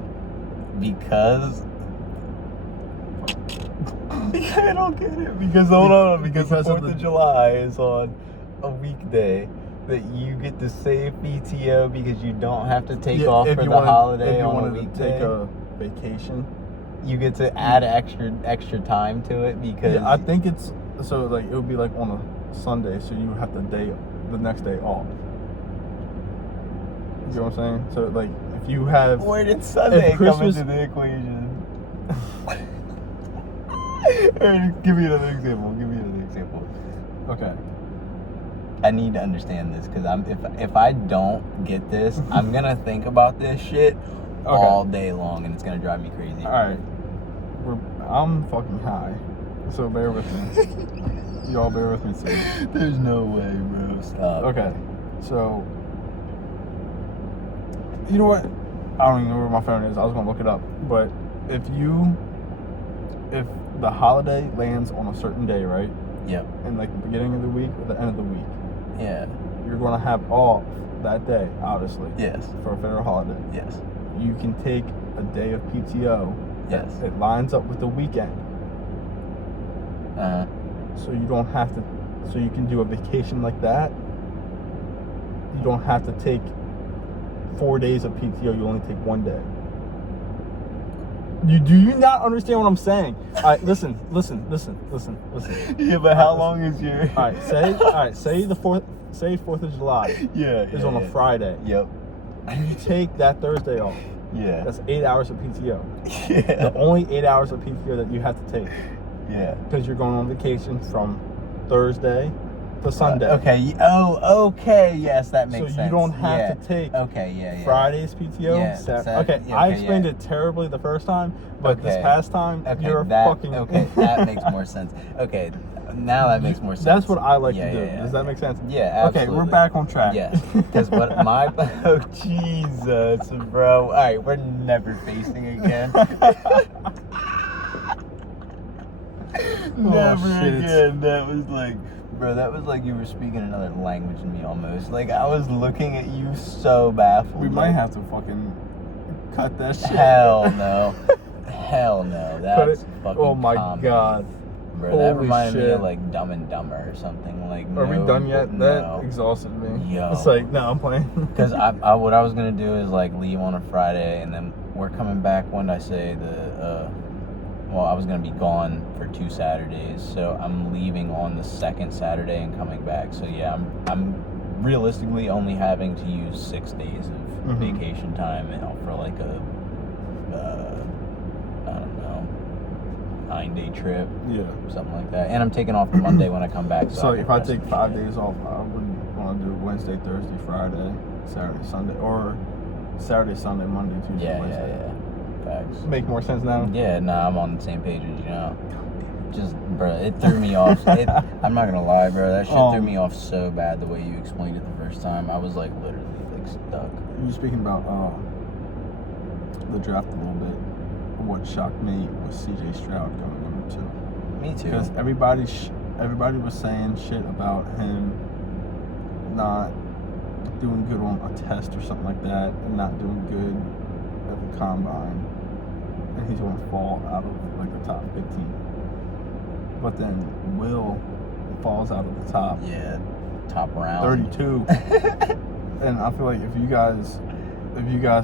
because? I don't get it. Because hold on. Because the 4th of July is on a weekday. that you get to save PTO because you don't have to take Yeah, off if for you the wanted- holiday if you on a wanted to weekday. take a vacation. You get to add extra time to it because Yeah, I think it's so like it would be like on a Sunday, so you have the next day off. You know what I'm saying? So like if you have where did Sunday come Christmas- into the equation? Give me another example. Okay. I need to understand this because if I don't get this, I'm gonna think about this shit all day long, and it's gonna drive me crazy. All right. I'm fucking high, so bear with me. Y'all bear with me too. There's no way, bro. Stop. Okay. So you know what? I don't even know where my phone is. I was gonna look it up, but if the holiday lands on a certain day, right? Yep. In like the beginning of the week or the end of the week, Yeah. you're gonna have off that day, obviously. Yes. For a federal holiday. Yes. You can take a day of PTO. Yes. It lines up with the weekend. So you don't have to. So you can do a vacation like that. You don't have to take 4 days of PTO. You only take 1 day. Do you not understand what I'm saying? All right, listen. Yeah, but how long is your? All right, say the 4th. Say 4th of July. Is on a Friday. Yep. You take that Thursday off. Yeah. That's 8 hours of PTO. Yeah. The only 8 hours of PTO that you have to take. Yeah. Because you're going on vacation from Thursday to Sunday. Okay. Oh, okay. Yes, that makes sense. So you don't have to take Friday's PTO. Yeah. I explained it terribly the first time, but this past time, you're fucking... Okay, that makes more sense. Okay, now that makes more sense. That's what I like to do. Yeah. Does that make sense? Yeah, absolutely. Okay, we're back on track. Yeah, because what my... Oh, Jesus, bro. All right, we're never facing again. Never again. That was like... Bro, that was like you were speaking another language to me almost. Like, I was looking at you so baffled. We might have to fucking cut that shit. Hell no. Hell no. That's fucking Oh my comedy. God. Bro, that reminded me of like Dumb and Dumber or something. Like, Are we done yet? No. That exhausted me. Yo. It's like, no, I'm playing. Because what I was going to do is like leave on a Friday, and then we're coming back, when did I say, I was going to be gone for 2 Saturdays, so I'm leaving on the 2nd Saturday and coming back. So yeah, I'm realistically only having to use 6 days of vacation time for like a, I don't know, 9-day trip. Yeah. Something like that. And I'm taking off the Monday when I come back. So if I take 5 days off, I wouldn't want to do Wednesday, Thursday, Friday, Saturday, Sunday, or Saturday, Sunday, Monday, Tuesday, Wednesday. Yeah. Facts. Make more sense now? Yeah, I'm on the same page as you now. Just, bro, it threw me off. I'm not gonna lie, bro. That shit threw me off so bad the way you explained it the first time. I was like literally like stuck. You were speaking about the draft a little bit. What shocked me was CJ Stroud going number 2. Me too. Because everybody was saying shit about him not doing good on a test or something like that, and not doing good at the combine, and he's going to fall out of like the top 15. But then Will falls out of the top. Yeah, top round. 32. And I feel like if you guys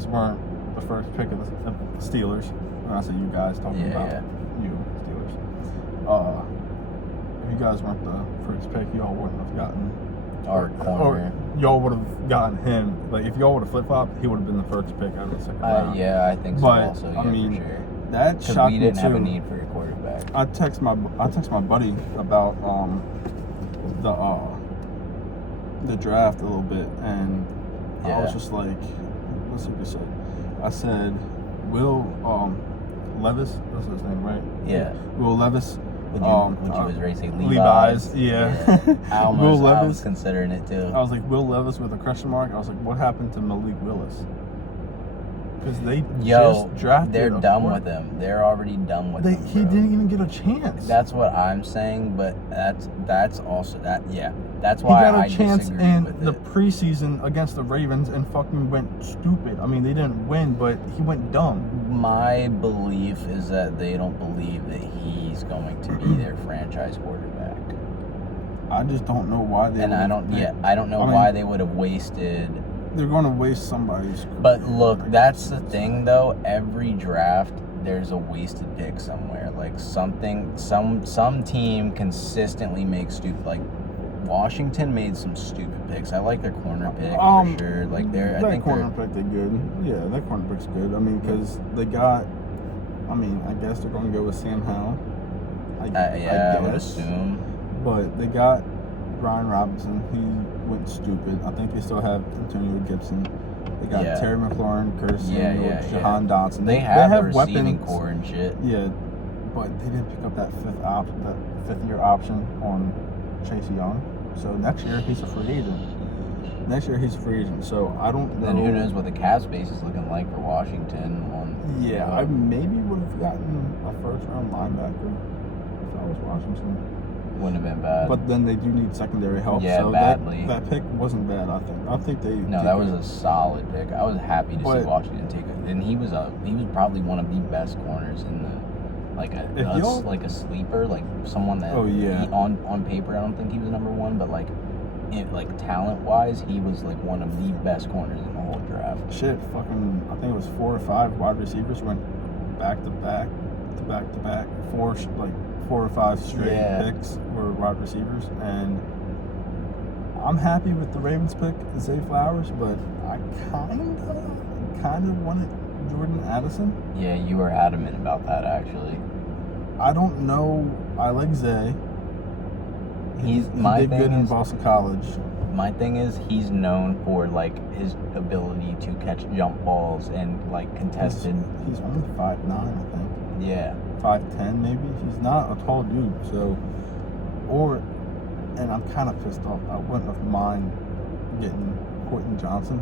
weren't the first pick of the Steelers, when I say you guys, talking about you Steelers, if you guys weren't the first pick, y'all wouldn't have gotten our corner. Or y'all would have gotten him. Like if y'all would have flip-flopped, he would have been the first pick out of the second round. Yeah, I think so. But, also, I mean, for sure. That shocked me too. We didn't have a need for a quarterback. I text my buddy about the draft a little bit, and I was just like, let's see what he said. I said, Will Levis, that's his name, right? Yeah. Will Levis. Would you was ready to say Levi's? Yeah. I was considering it too. I was like, Will Levis with a question mark. I was like, what happened to Malik Willis? Because they just drafted they're done with him. They're already done with him. He didn't even get a chance. That's what I'm saying, but that's also that. Yeah, that's why he got a chance in the it. Preseason against the Ravens and fucking went stupid. I mean, they didn't win, but he went dumb. My belief is that they don't believe that he's going to be their franchise quarterback. I just don't know why they. And I don't know why they would have wasted. They're going to waste somebody's career. But look, that's the thing though. Every draft, there's a wasted pick somewhere. Like some team consistently makes stupid. Like Washington made some stupid picks. I like their corner pick for sure. Like I think corner pick they good. Yeah, that corner pick's good. I mean, because they got. I mean, I guess they're going to go with Sam Howell. I would assume. But they got Brian Robinson. He went stupid. I think they still have Antonio Gibson. They got Terry McLaurin, Curtis Samuel, Jahan Dotson. They have a weapons. Receiving core and shit. Yeah, but they didn't pick up that fifth-year option on Chase Young. So next year he's a free agent. So I don't know. Then who knows what the cap space is looking like for Washington? I maybe would have gotten a first-round linebacker if I was Washington. Wouldn't have been bad. But then they do need secondary help. Yeah, so badly. That pick wasn't bad. I think they. No, that was a solid pick. I was happy to see Washington take it, and he was probably one of the best corners in the like a sleeper, like someone that. On paper, I don't think he was number one, but like talent wise, he was like one of the best corners in the whole draft. Shit, fucking, I think it was 4 or 5 wide receivers went back to back, 4 or 5 straight picks were wide receivers, and I'm happy with the Ravens pick, Zay Flowers, but I kind of wanted Jordan Addison. Yeah, you were adamant about that actually. I don't know. I like Zay. He did good in Boston College. My thing is, he's known for like his ability to catch jump balls and like contested. He's only 5'9", I think. Yeah. 5'10", maybe. He's not a tall dude. So, and I'm kind of pissed off. I wouldn't have mind getting Quentin Johnson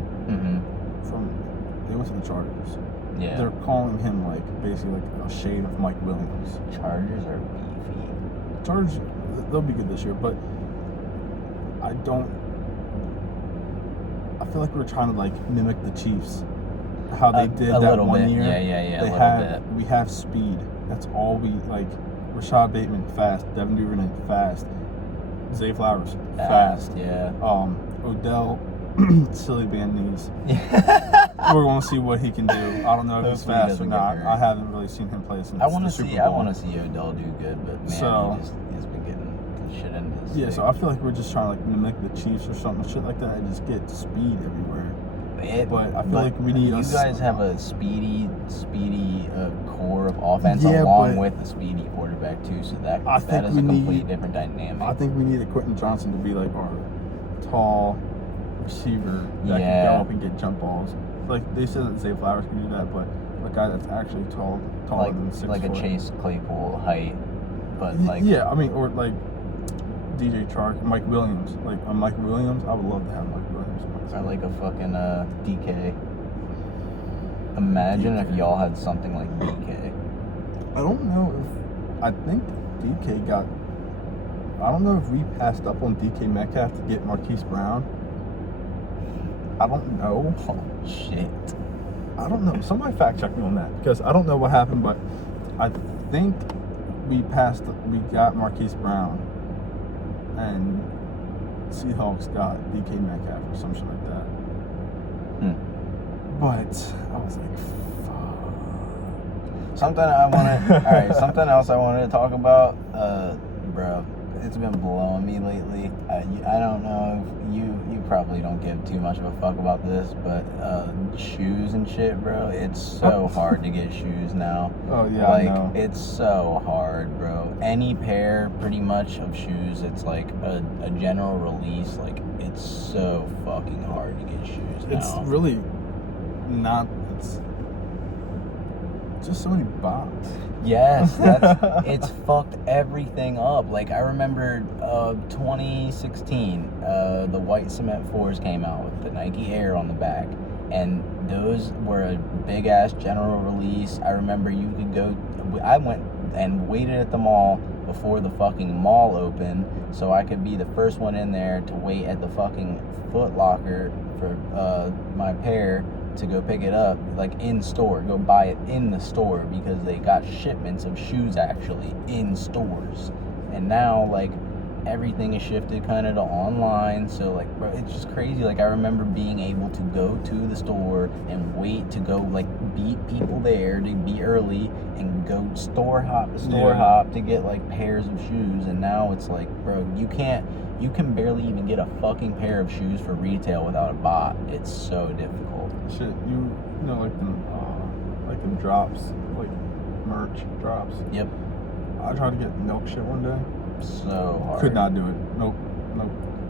they went to the Chargers. Yeah. They're calling him like basically like a shade of Mike Williams. Chargers are beefy. Chargers, they'll be good this year, but I feel like we're trying to like mimic the Chiefs. How they did that one year. Yeah. We have speed. That's all we like. Rashad Bateman fast. Devin Duvernay fast. Zay Flowers fast. Yeah. Odell silly band knees. We're gonna see what he can do. I don't know if he's fast or not. I haven't really seen him play since I want the to Super see. Bowl. I want to see Odell do good, but man, he's been getting shit into his Yeah, so I feel like we're just trying to like mimic the Chiefs or something, shit like that, and just get speed everywhere. But I feel like we need. You guys have a speedy core of offense along with a speedy quarterback too, so that is a completely different dynamic. I think we need a Quentin Johnson to be like our tall receiver that can go up and get jump balls. Like they said that Zay Flowers can do that, but a guy that's actually taller than 6 like foot. a Chase Claypool height, but like I mean, or like DJ Chark, Mike Williams. Like Mike Williams, I would love to have Mike Williams. Or like a fucking DK. Imagine if y'all had something like DK. I don't know if I think DK got. I don't know if we passed up on DK Metcalf to get Marquise Brown. I don't know. Oh shit. I don't know. Somebody fact check me on that because I don't know what happened, but I think we got Marquise Brown, and Seahawks got DK Metcalf or some shit like that. But I was like, fuck. Something else I wanted to talk about, bro. It's been blowing me lately. I don't know if you probably don't give too much of a fuck about this, but shoes and shit, bro. It's so hard to get shoes now. Oh yeah, like I know. It's so hard, bro. Any pair, pretty much, of shoes. It's like a general release. Like it's so fucking hard to get shoes now. It's really not. It's just so many bots. Yes, it's fucked everything up. Like I remember 2016, the white cement 4s came out with the Nike Air on the back, and those were a big ass general release. I remember you could go. I went and waited at the mall before the fucking mall opened, so I could be the first one in there to wait at the fucking Foot Locker for my pair to go pick it up, like in store, go buy it in the store, because they got shipments of shoes actually in stores. And now like everything is shifted kind of to online. So like, bro, it's just crazy. Like I remember being able to go to the store and wait to go like beat people there to be early and go store hop to get like pairs of shoes. And now it's like, bro, you can barely even get a fucking pair of shoes for retail without a bot. It's so difficult. Shit, you know, like them drops, like merch drops. Yep. I tried to get milk shit one day. So hard. Could not do it. Nope.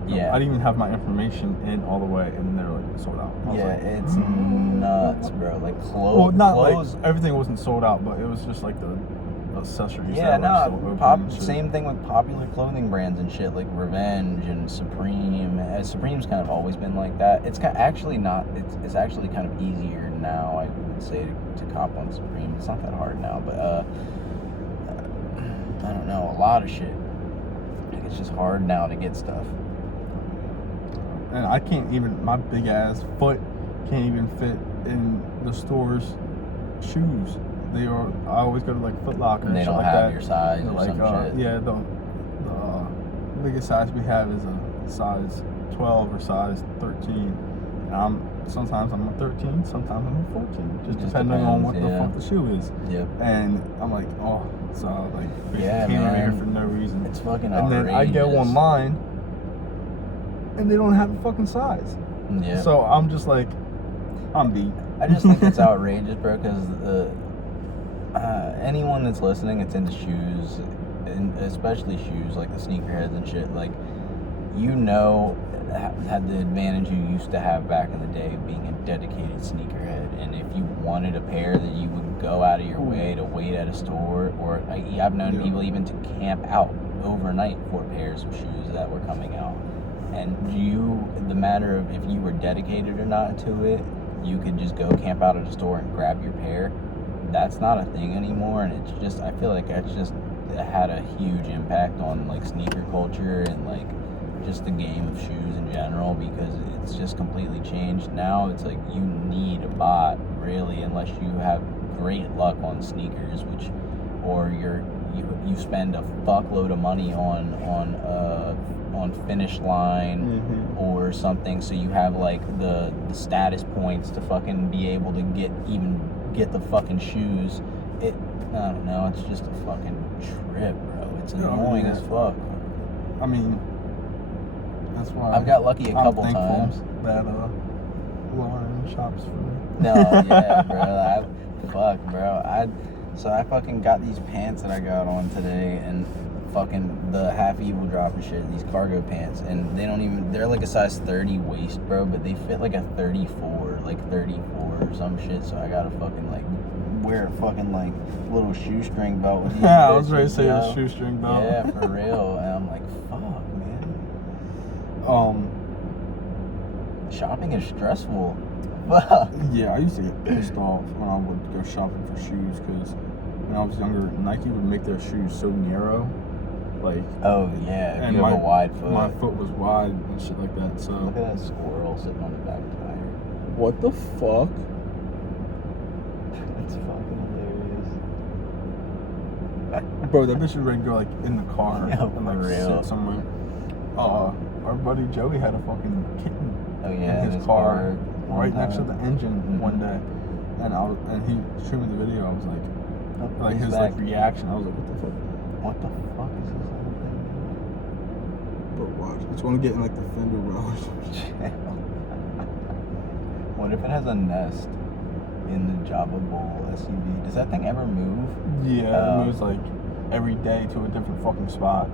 Yeah. I didn't even have my information in all the way, and they're like sold out. Yeah, it's nuts, bro. Like Well, not clothes. like everything wasn't sold out, but it was just like the accessories. Yeah, that were still open and shit. Same thing with popular clothing brands and shit like Revenge and Supreme. Supreme's kind of always been like that. It's actually not. It's actually kind of easier now, I would say, to cop on Supreme. It's not that hard now, but I don't know. A lot of shit. Like, it's just hard now to get stuff. And I can't even. My big ass foot can't even fit in the store's shoes. I always go to like Foot Locker. And they shit don't like have that. your size They're or like, some shit. Yeah, the biggest size we have is a size 12 or size 13. And sometimes I'm a 13, sometimes I'm a 14. Just depending on what the fuck the shoe is. Yep. And I'm like, oh, so like, yeah, came over here man. for no reason. It's fucking and outrageous. then I go online, and they don't have the fucking size. Yeah. So I'm just like, I'm beat. I just think it's outrageous, bro, because anyone that's listening that's into shoes, and especially shoes, like the sneakerheads and shit, like, you know, had the advantage you used to have back in the day of being a dedicated sneakerhead. And if you wanted a pair, that you would go out of your way to wait at a store, or I've known people even to camp out overnight for pairs of shoes that were coming out. And the matter of if you were dedicated or not to it, you could just go camp out at a store and grab your pair. That's not a thing anymore, and it's just, I feel like that's just had a huge impact on like sneaker culture and like just the game of shoes in general, because it's just completely changed. Now it's like you need a bot really, unless you have great luck on sneakers, or you spend a fuckload of money on Finish Line or something, so you have like the status points to fucking be able to get the fucking shoes. I don't know, it's just a fucking trip, bro. It's annoying as fuck. I mean, that's why I've got lucky a couple times that Lauren shops for me. No, yeah, bro. Fuck, bro. So I fucking got these pants that I got on today, and fucking the half evil drop and shit, these cargo pants, and they're like a size 30 waist, bro, but they fit like a 34 or some shit. So I gotta fucking like wear a fucking like little shoestring belt with these I was ready to bitches, say a shoestring belt. Yeah, for real. And I'm like, fuck, man. Shopping is stressful. Fuck. Yeah, I used to get pissed off when I would go shopping for shoes, because when I was younger, Nike would make their shoes so narrow. Like, oh yeah, and you have a wide foot. My foot was wide and shit like that. So look at that squirrel sitting on the back tire. What the fuck? It's fucking hilarious. Bro, that bitch was ready to go like in the car Yeah, and like for real. sit somewhere. Our buddy Joey had a fucking kitten in his car right next to the engine one day, and he showed me the video. I was like, his like reaction. I was like, what the fuck is this little thing? Bro, watch. I just want to get in like the fender well. What if it has a nest in the Java Bowl SUV? Does that thing ever move? Yeah, it moves like every day to a different fucking spot.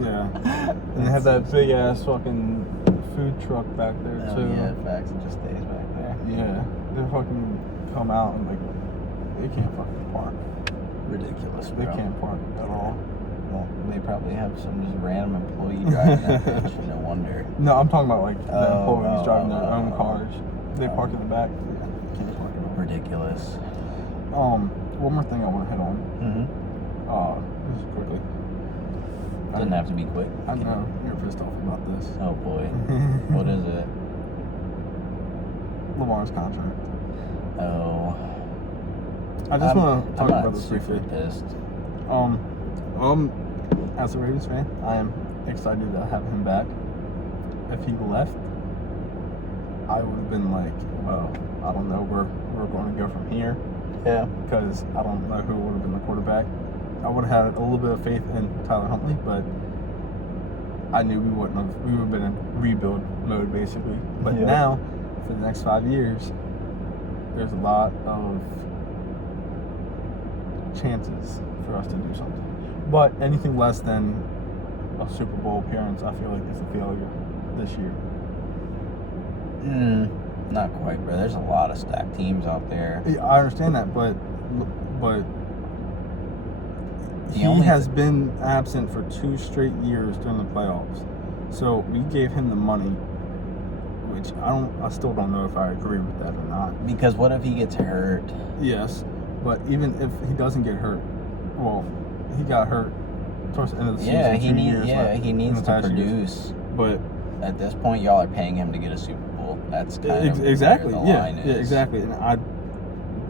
Yeah, and they have that big ass fucking food truck back there too. Yeah, facts. It just stays back there. Yeah, they fucking come out and like they can't fucking park. Ridiculous, bro. They can't park at all. Well, they probably have some just random employee driving that bitch. No wonder. No, I'm talking about like the employees driving their own cars. They park in the back. Can't park at all. Ridiculous. One more thing I want to hit on. Just quickly. Doesn't have to be quick. I know you're pissed off about this. Oh boy. What is it? Lamar's contract. Oh. I just want to talk about this super briefly. pissed. As a Ravens fan, I am excited to have him back. If he left, I would have been like, well, I don't know where we're going to go from here. Yeah. Because I don't know who would have been the quarterback. I would have had a little bit of faith in Tyler Huntley, but I knew we would have been in rebuild mode basically. But now, for the next 5 years, there's a lot of chances for us to do something. But anything less than a Super Bowl appearance, I feel like it's a failure this year. Not quite, bro. There's a lot of stacked teams out there. Yeah, I understand that, but he has been absent for 2 straight years during the playoffs. So we gave him the money, which I still don't know if I agree with that or not. Because what if he gets hurt? Yes, but even if he doesn't get hurt, well, he got hurt towards the end of the season. He needs to produce. But at this point, y'all are paying him to get a Super Bowl. That's kind of exactly where the line is. Yeah, exactly. And I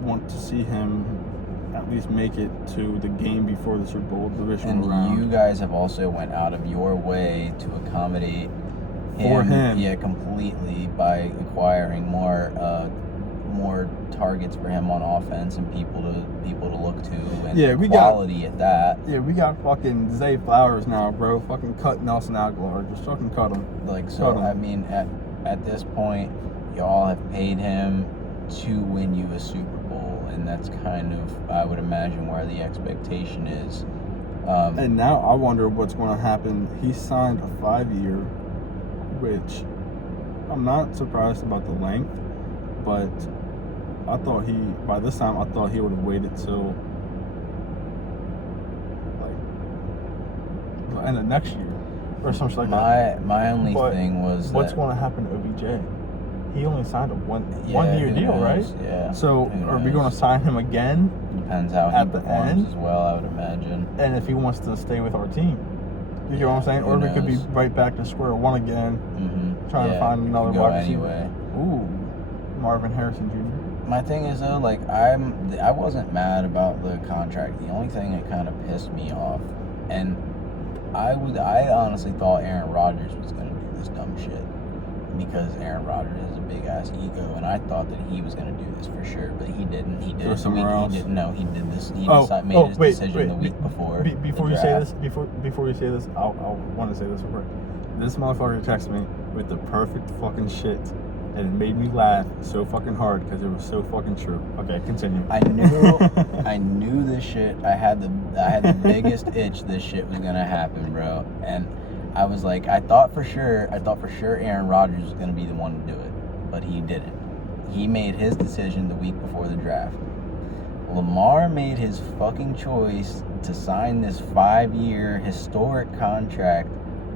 want to see him at least make it to the game before the Super Bowl divisional round. And you guys have also went out of your way to accommodate for him. Yeah, completely, by acquiring more targets for him on offense and people to look to, and quality at that. Yeah, we got fucking Zay Flowers now, bro. Fucking cut Nelson Aguilar. Just fucking cut him. I mean, at this point, y'all have paid him to win you a Super Bowl, and that's kind of, I would imagine, where the expectation is. And now I wonder what's going to happen. He signed a 5-year, which I'm not surprised about the length, but by this time I thought he would have waited till like the end of next year or something like that. My only thing was what's going to happen to OBJ? He only signed a one-year deal, right? Yeah. So are we going to sign him again? Depends how he performs as well, I would imagine. And if he wants to stay with our team, you get what I'm saying? Or we could be right back to square one again, trying to find another wide receiver. Anyway. Ooh, Marvin Harrison Jr. My thing is though, like I wasn't mad about the contract. The only thing that kind of pissed me off, and I honestly thought Aaron Rodgers was going to do this dumb shit, because Aaron Rodgers has a big ass ego, and I thought that he was going to do this for sure, but he didn't. He did it somewhere else. He did this. He made his decision the week before. Before you say this, I want to say this real quick. This motherfucker texted me with the perfect fucking shit, and it made me laugh so fucking hard because it was so fucking true. Okay, continue. I knew this shit. I had the biggest itch this shit was gonna happen, bro. And I was like, I thought for sure Aaron Rodgers was gonna be the one to do it, but he didn't. He made his decision the week before the draft. Lamar made his fucking choice to sign this 5-year historic contract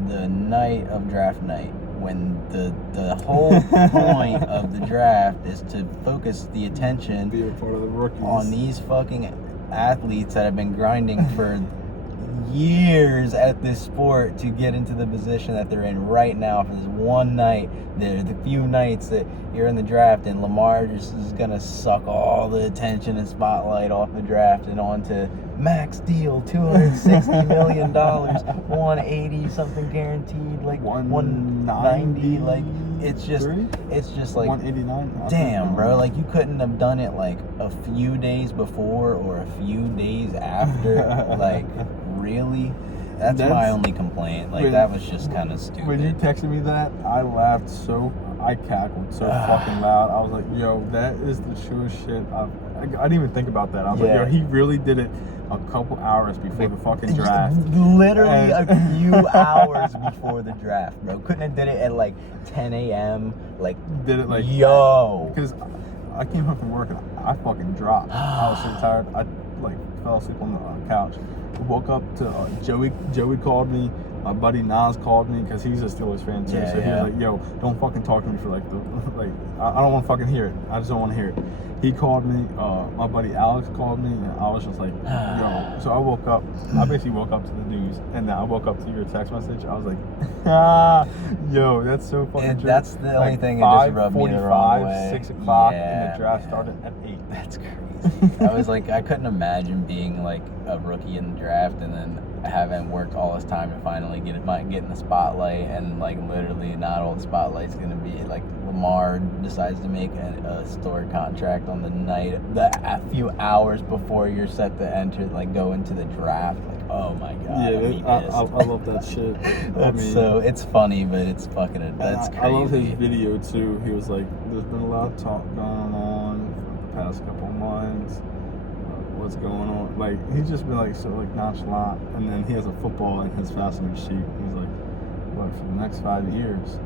the night of draft night, when the whole point of the draft is to focus the attention be a part of the rookies on these fucking athletes that have been grinding for years at this sport to get into the position that they're in right now for this one night. The few nights that you're in the draft, and Lamar just is gonna suck all the attention and spotlight off the draft and onto max deal, $260 million, 180 something guaranteed, like 190, like it's just like 189. Damn, bro, like you couldn't have done it like a few days before or a few days after. Like, really? That's my only complaint. Like, that was just kind of stupid. When you texted me that, I cackled so fucking loud. I was like, yo, that is the truest shit. I didn't even think about that. I was like, yo, he really did it a couple hours before the fucking draft. Literally a few hours before the draft, bro. Couldn't have did it at like 10 a.m. Like, did it like, yo. Because I came home from work and I fucking dropped. I was so tired. I like fell asleep on the couch. Woke up to Joey called me. My buddy Nas called me because he's a Steelers fan too. So he was like, yo, don't fucking talk to me for I don't want to fucking hear it. I just don't want to hear it. He called me. My buddy Alex called me, and I was just like, yo. So I woke up. I basically woke up to the news, and then I woke up to your text message. I was like, Yo, that's so fucking true. That's the only thing that just rubbed me the wrong way. 6 o'clock, Yeah, and the draft man. started at 8. That's crazy. I was like, I couldn't imagine being like a rookie in the draft and then having worked all this time to finally get in the spotlight, and like literally not all the spotlight's gonna be like Lamar decides to make a historic contract on a few hours before you're set to enter, like go into the draft. Like, oh my god. Yeah, I love that shit. So it's funny, but it's fucking that's crazy. I love his video too. He was like, "There's been a lot of talk going on for the past couple months. What's going on?" Like, he's just been like so like nonchalant, and then he has a football in his fastener sheet. He's like, "Look, for the next 5 years,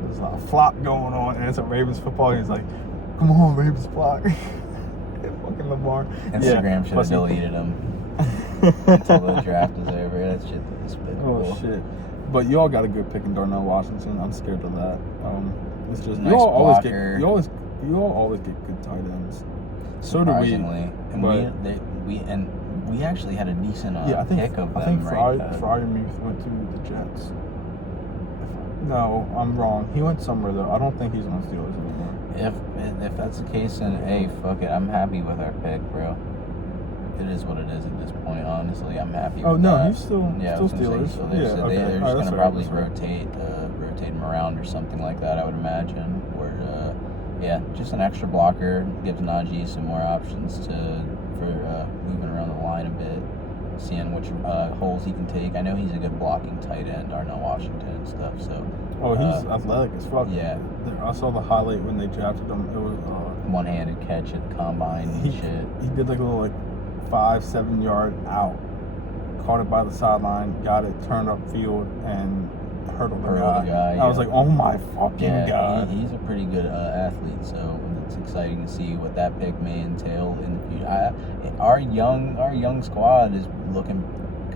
there's a flop going on, and it's a Ravens football." And he's like, "Come on, Ravens flock." Fucking Lamar. Instagram should have deleted him until the draft is over. That shit is despicable. Oh shit! But y'all got a good pick in Darnell Washington. I'm scared of that. It's just Nice you all always get good tight ends. So do we. And we actually had a decent pick of them. I think right? Freiermuth went to the Jets. No, I'm wrong. He went somewhere though. I don't think he's on the Steelers anymore. If that's the case, then hey, fuck it. I'm happy with our pick, bro. It is what it is at this point. Honestly, I'm happy. Oh with no, that. he's still Steelers. So they're just gonna probably rotate him around or something like that. I would imagine. Or just an extra blocker gives Najee some more options for moving around the line a bit, seeing which holes he can take. I know he's a good blocking tight end, Darnell Washington and stuff. So. Oh, he's athletic as fuck. Yeah. I saw the highlight when they drafted him. It was one-handed catch at the combine and shit. He did like a little 5-7 yard out, caught it by the sideline, got it, turned up field, and hurdled the guy. I was like, oh my fucking god. He's a pretty good athlete, so it's exciting to see what that pick may entail in the future. Our young squad is looking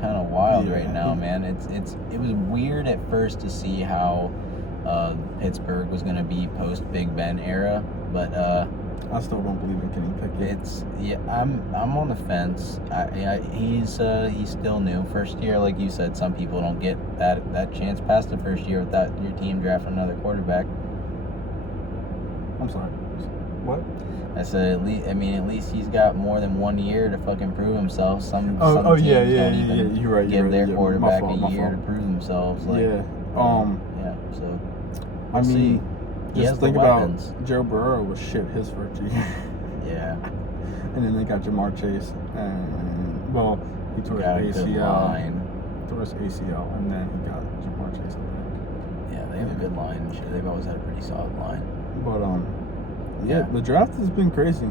kind of wild right now, man. It was weird at first to see how Pittsburgh was going to be post Big Ben era, but I still don't believe in Kenny Pickett. I'm on the fence. He's still new. First year, like you said, some people don't get that chance past the first year without your team drafting another quarterback. I'm sorry. What? I said at least he's got more than 1 year to fucking prove himself. Some teams don't even give their quarterback a year to prove themselves. Like, so I mean, he just has think the about weapons. Joe Burrow was shit his first year. Yeah. And then they got Jamar Chase, and he tore his ACL. And then he got Jamar Chase. Yeah, they have a good line. They've always had a pretty solid line. But the draft has been crazy.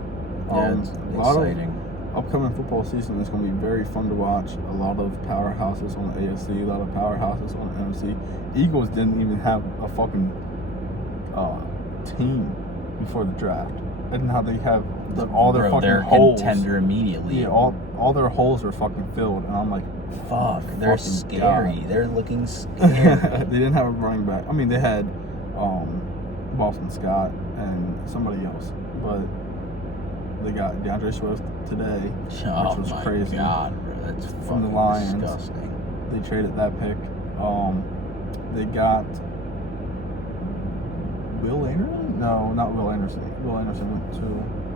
It's exciting. Upcoming football season is going to be very fun to watch. A lot of powerhouses on the AFC, a lot of powerhouses on the NFC. Eagles didn't even have a fucking team before the draft, and now they have all their fucking holes. Contender immediately. Yeah, all their holes are fucking filled, and I'm like, fuck, they're scary. God. They're looking scary. They didn't have a running back. I mean, they had Boston Scott and somebody else, but they got DeAndre Swift today, which was crazy. God, bro, that's from the Lions. Disgusting. They traded that pick. They got Will Anderson? No, not Will Anderson. Will Anderson went to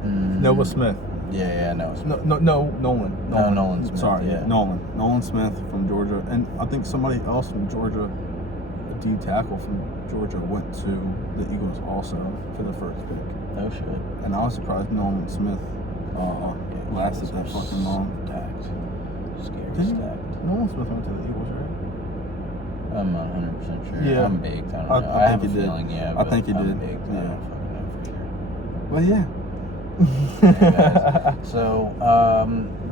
Noah Smith. Yeah, Noah Smith. No, Nolan. Nolan Smith. Sorry, Nolan Smith from Georgia, and I think somebody else from Georgia, a D tackle from Georgia, went to the Eagles also for the first pick. No shit. And I was surprised Nolan Smith lasted that fucking long. Scary stacked. Nolan Smith went to the Eagles, right? I'm not 100% sure. Yeah. I'm baked. I don't know. I have a feeling, I think he did. I'm baked. I don't fucking know for sure. Well, yeah. So,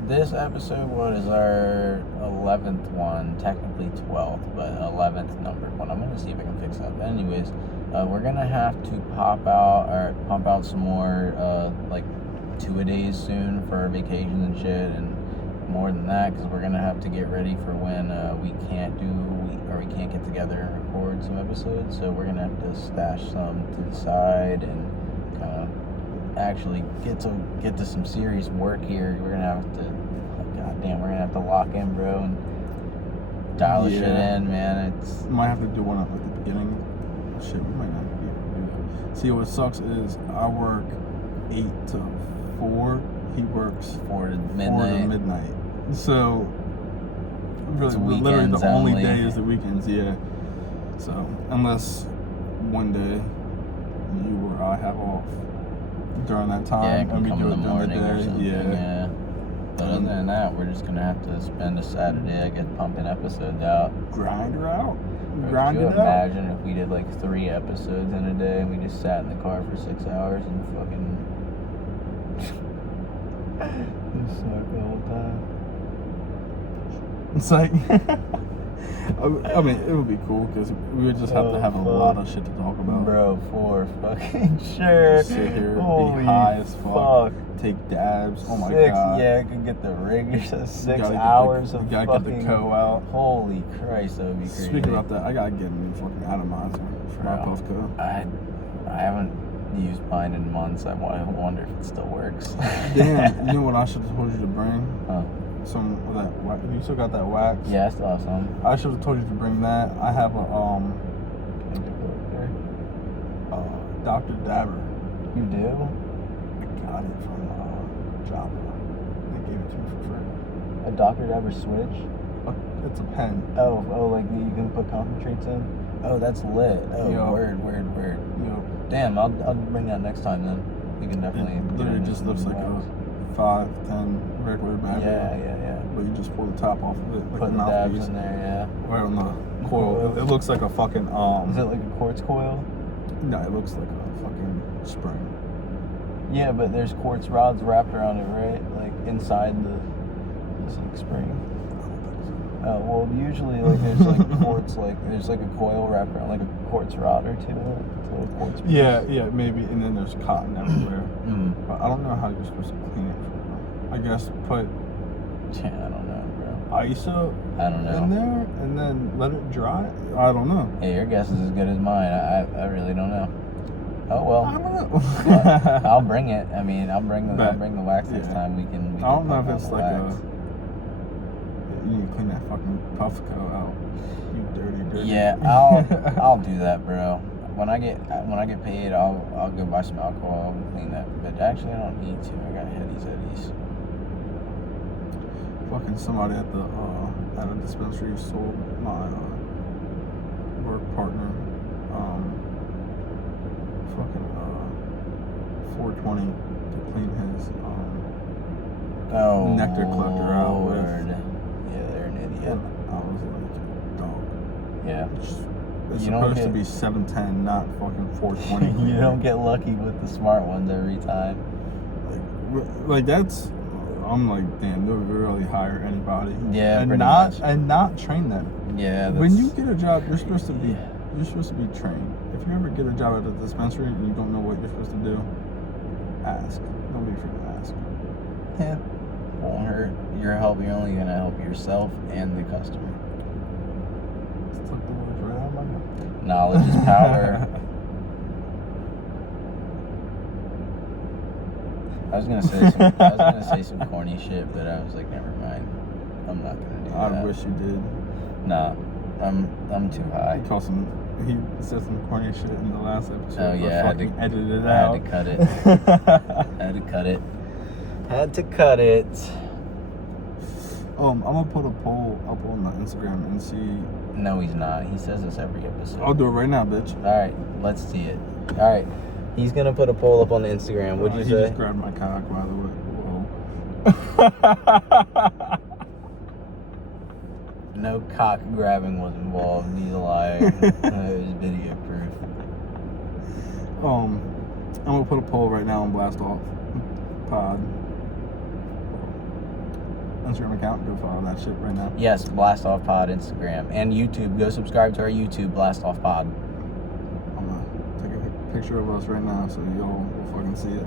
this episode is our 11th one, technically 12th, but 11th numbered one. I'm gonna see if I can fix that. But anyways, we're gonna have to pump out some more like 2-a-days soon for our vacations and shit, and more than that, because we're gonna have to get ready for when we can't get together and record some episodes. So we're gonna have to stash some to the side and kind of actually get to some serious work here. We're gonna have to, we're gonna have to lock in, bro, and dial shit in, man. Might have to do one up with the beginning, shit, we might not be able to do that. See, what sucks is I work 8 to 4. He works 4 to 4 to midnight. midnight. So, really, It's literally the only only. day is the weekends, yeah. So, unless one day you or I have off during that time, Yeah, it can and we come do in it the during morning or the something, day, yeah. But other than that, we're just gonna have to spend a Saturday, I guess, pumping episodes out. Grind her out. Bro, Grind could you it out. imagine if we did like 3 episodes in a day and we just sat in the car for 6 hours and fucking just suck the whole time? It's like, I mean, it would be cool because we would just have to have a lot of shit to talk about. Bro, for fucking sure. Just sit here, Holy be high as fuck, take dabs. Oh my god. Yeah, I could get the rig. 6 You hours of gotta fucking. get the co out. Holy Christ, that would be crazy. Speaking about that, I gotta get a new fucking atomizer for my puff co. I haven't used mine in months. I wonder if it still works. Damn, you know what I should have told you to bring? Huh. Some of that wax. You still got that wax? Yeah, I still have some. I should have told you to bring that. I have a Dr. Dabber. You do? I got it from Java. They gave it to me for free. A Dr. Dabber switch? It's a pen. Oh, like you can put concentrates in? Oh, that's lit. Oh, Yo. word. Yo. Damn, I'll bring that next time then. We can definitely. It literally just looks like a 5-10 regular battery. Yeah. But you just pull the top off of it, like Put the the dabs mouthpiece. in there, Right on the coil. It looks like a fucking yeah. Is it like a quartz coil? No, it looks like a fucking spring. Yeah, but there's quartz rods wrapped around it, right? Like inside this like spring. Oh, well, usually like there's like quartz, like there's like a coil wrapped around like a quartz rod or two. It's a little quartz piece. Yeah, maybe. And then there's cotton everywhere. But I don't know how you're supposed to clean it. I guess put Yeah, I don't know, bro. ISO I don't know. in there and then let it dry. I don't know. Hey, your guess is as good as mine. I really don't know. Oh well. I don't know. I'll bring it. I mean, I'll bring the wax next Yeah. time. We can I don't know pump if out it's the like wax. you need to clean that fucking Puffco out. You dirty. Yeah, I'll do that, bro. When I get paid, I'll go buy some alcohol and clean that. But actually, I don't need to. I got headies. Fucking somebody at a dispensary sold my work partner fucking 420 to clean his nectar collector out with. Yeah, they're an idiot. I was like, dog. Yeah. It's You don't supposed to get- be 710, not fucking 420. You don't get lucky with the smart ones every time. Like that's. I'm like, damn, they'll really hire anybody. Yeah, and pretty not much. and not train them. Yeah. When you get a job, you're supposed to be trained. If you ever get a job at a dispensary and you don't know what you're supposed to do, ask. Don't be afraid to ask. Yeah. Won't hurt. You're only gonna help yourself and the customer. Just took the words right out of my mouth. Knowledge is power. I was gonna say some corny shit, but I was like, never mind. I'm not gonna do that. I wish you did. Nah, I'm too high. He said some corny shit in the last episode. Oh yeah, I had to edit it I out. had to cut it. Had to cut it. I'm gonna put a poll up on my Instagram and see. No, he's not. He says this every episode. I'll do it right now, bitch. All right, let's see it. All right, he's gonna put a poll up on the Instagram. What'd you He say? just grabbed my cock, by the way. Whoa. No cock grabbing was involved. He's a liar. It was video proof. I'm gonna put a poll right now on BLASTOFF Pod Instagram account. Go follow that shit right now. Yes, BLASTOFF Pod Instagram and YouTube. Go subscribe to our YouTube, BLASTOFF Pod. I'm gonna take a picture of us right now so y'all will fucking see it.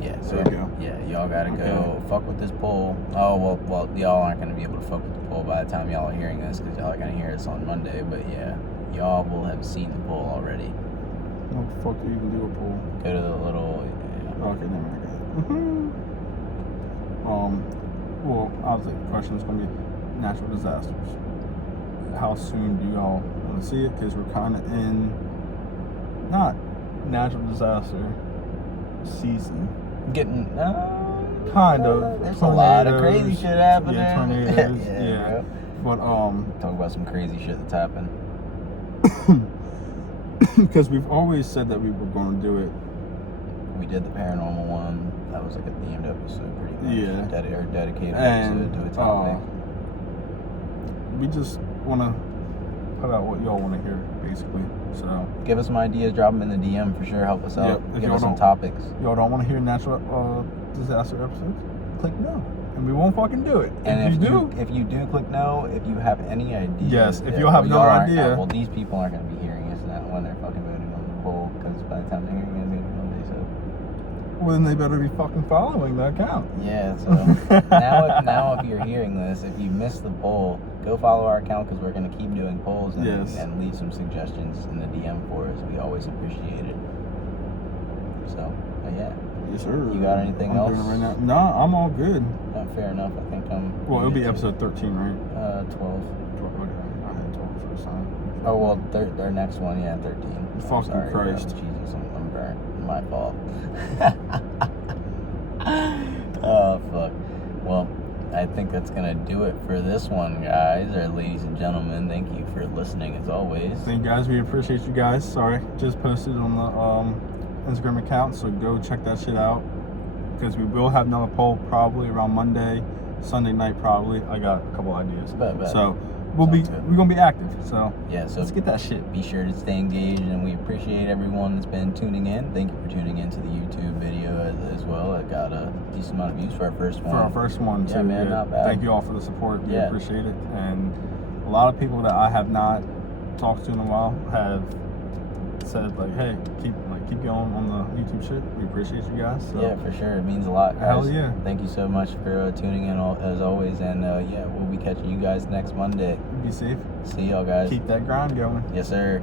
Yeah, so There you go. yeah, y'all gotta go Okay. fuck with this poll. Oh well, y'all aren't gonna be able to fuck with the poll by the time y'all are hearing this because y'all are gonna hear this on Monday. But yeah, y'all will have seen the poll already. No fuck you can do a poll. Go to the little. Okay, never mind. Well, I was like, the question is gonna be, natural disasters. How soon do y'all want to see it? Because we're kind of in not natural disaster season. Getting Kind of. There's a lot of crazy shit happening. Yeah, tornadoes. Yeah. But talk about some crazy shit that's happened. Because we've always said that we were going to do it. We did the paranormal one. That was like a themed episode, pretty much. Yeah. Dedicated And, episode to a topic. We just want to put out what y'all want to hear, basically. So give us some ideas, drop them in the DM for sure. Help us out. If Give us some topics. Y'all don't want to hear natural disaster episodes? Click no, and we won't fucking do it. And if you do click no, if you have any ideas, yes, if you have no idea, well, these people aren't going to be hearing us now when they're fucking voting on the poll, because by the time they're hearing it, it's going to be Monday. So, well, then they better be fucking following the account. Yeah. So now, if you're hearing this, if you missed the poll, go follow our account, because we're going to keep doing polls and leave some suggestions in the DM for us. We always appreciate it. So, yeah. Yes, sir. You got anything else? Right now. No, I'm all good. Fair enough. I think I'm. Well, it'll be episode 13, right? 12. 12. Okay. I had 12 first time. Oh well, their next one, 13. Fucking Christ. Jesus, I'm burnt. My fault. Oh fuck. Well, I think that's gonna do it for this one, guys, or ladies and gentlemen. Thank you for listening as always. Thank you guys. We appreciate you guys. Sorry, just posted on the Instagram account, so go check that shit out, because we will have another poll probably around Monday, Sunday night probably. I got a couple ideas. So we're gonna be active. So yeah, so let's get that shit. Be sure to stay engaged, and we appreciate everyone that's been tuning in. Thank you for tuning into the YouTube video as well. It got a decent amount of views for our first one. For our first one, yeah, too. Man, not bad. Thank you all for the support. We appreciate it. And a lot of people that I have not talked to in a while have said like, hey, keep going on the YouTube shit. We appreciate you guys. So. Yeah, for sure. It means a lot, guys. Hell yeah. Thank you so much for tuning in as always. And we'll be catching you guys next Monday. Be safe. See y'all, guys. Keep that grind going. Yes, sir.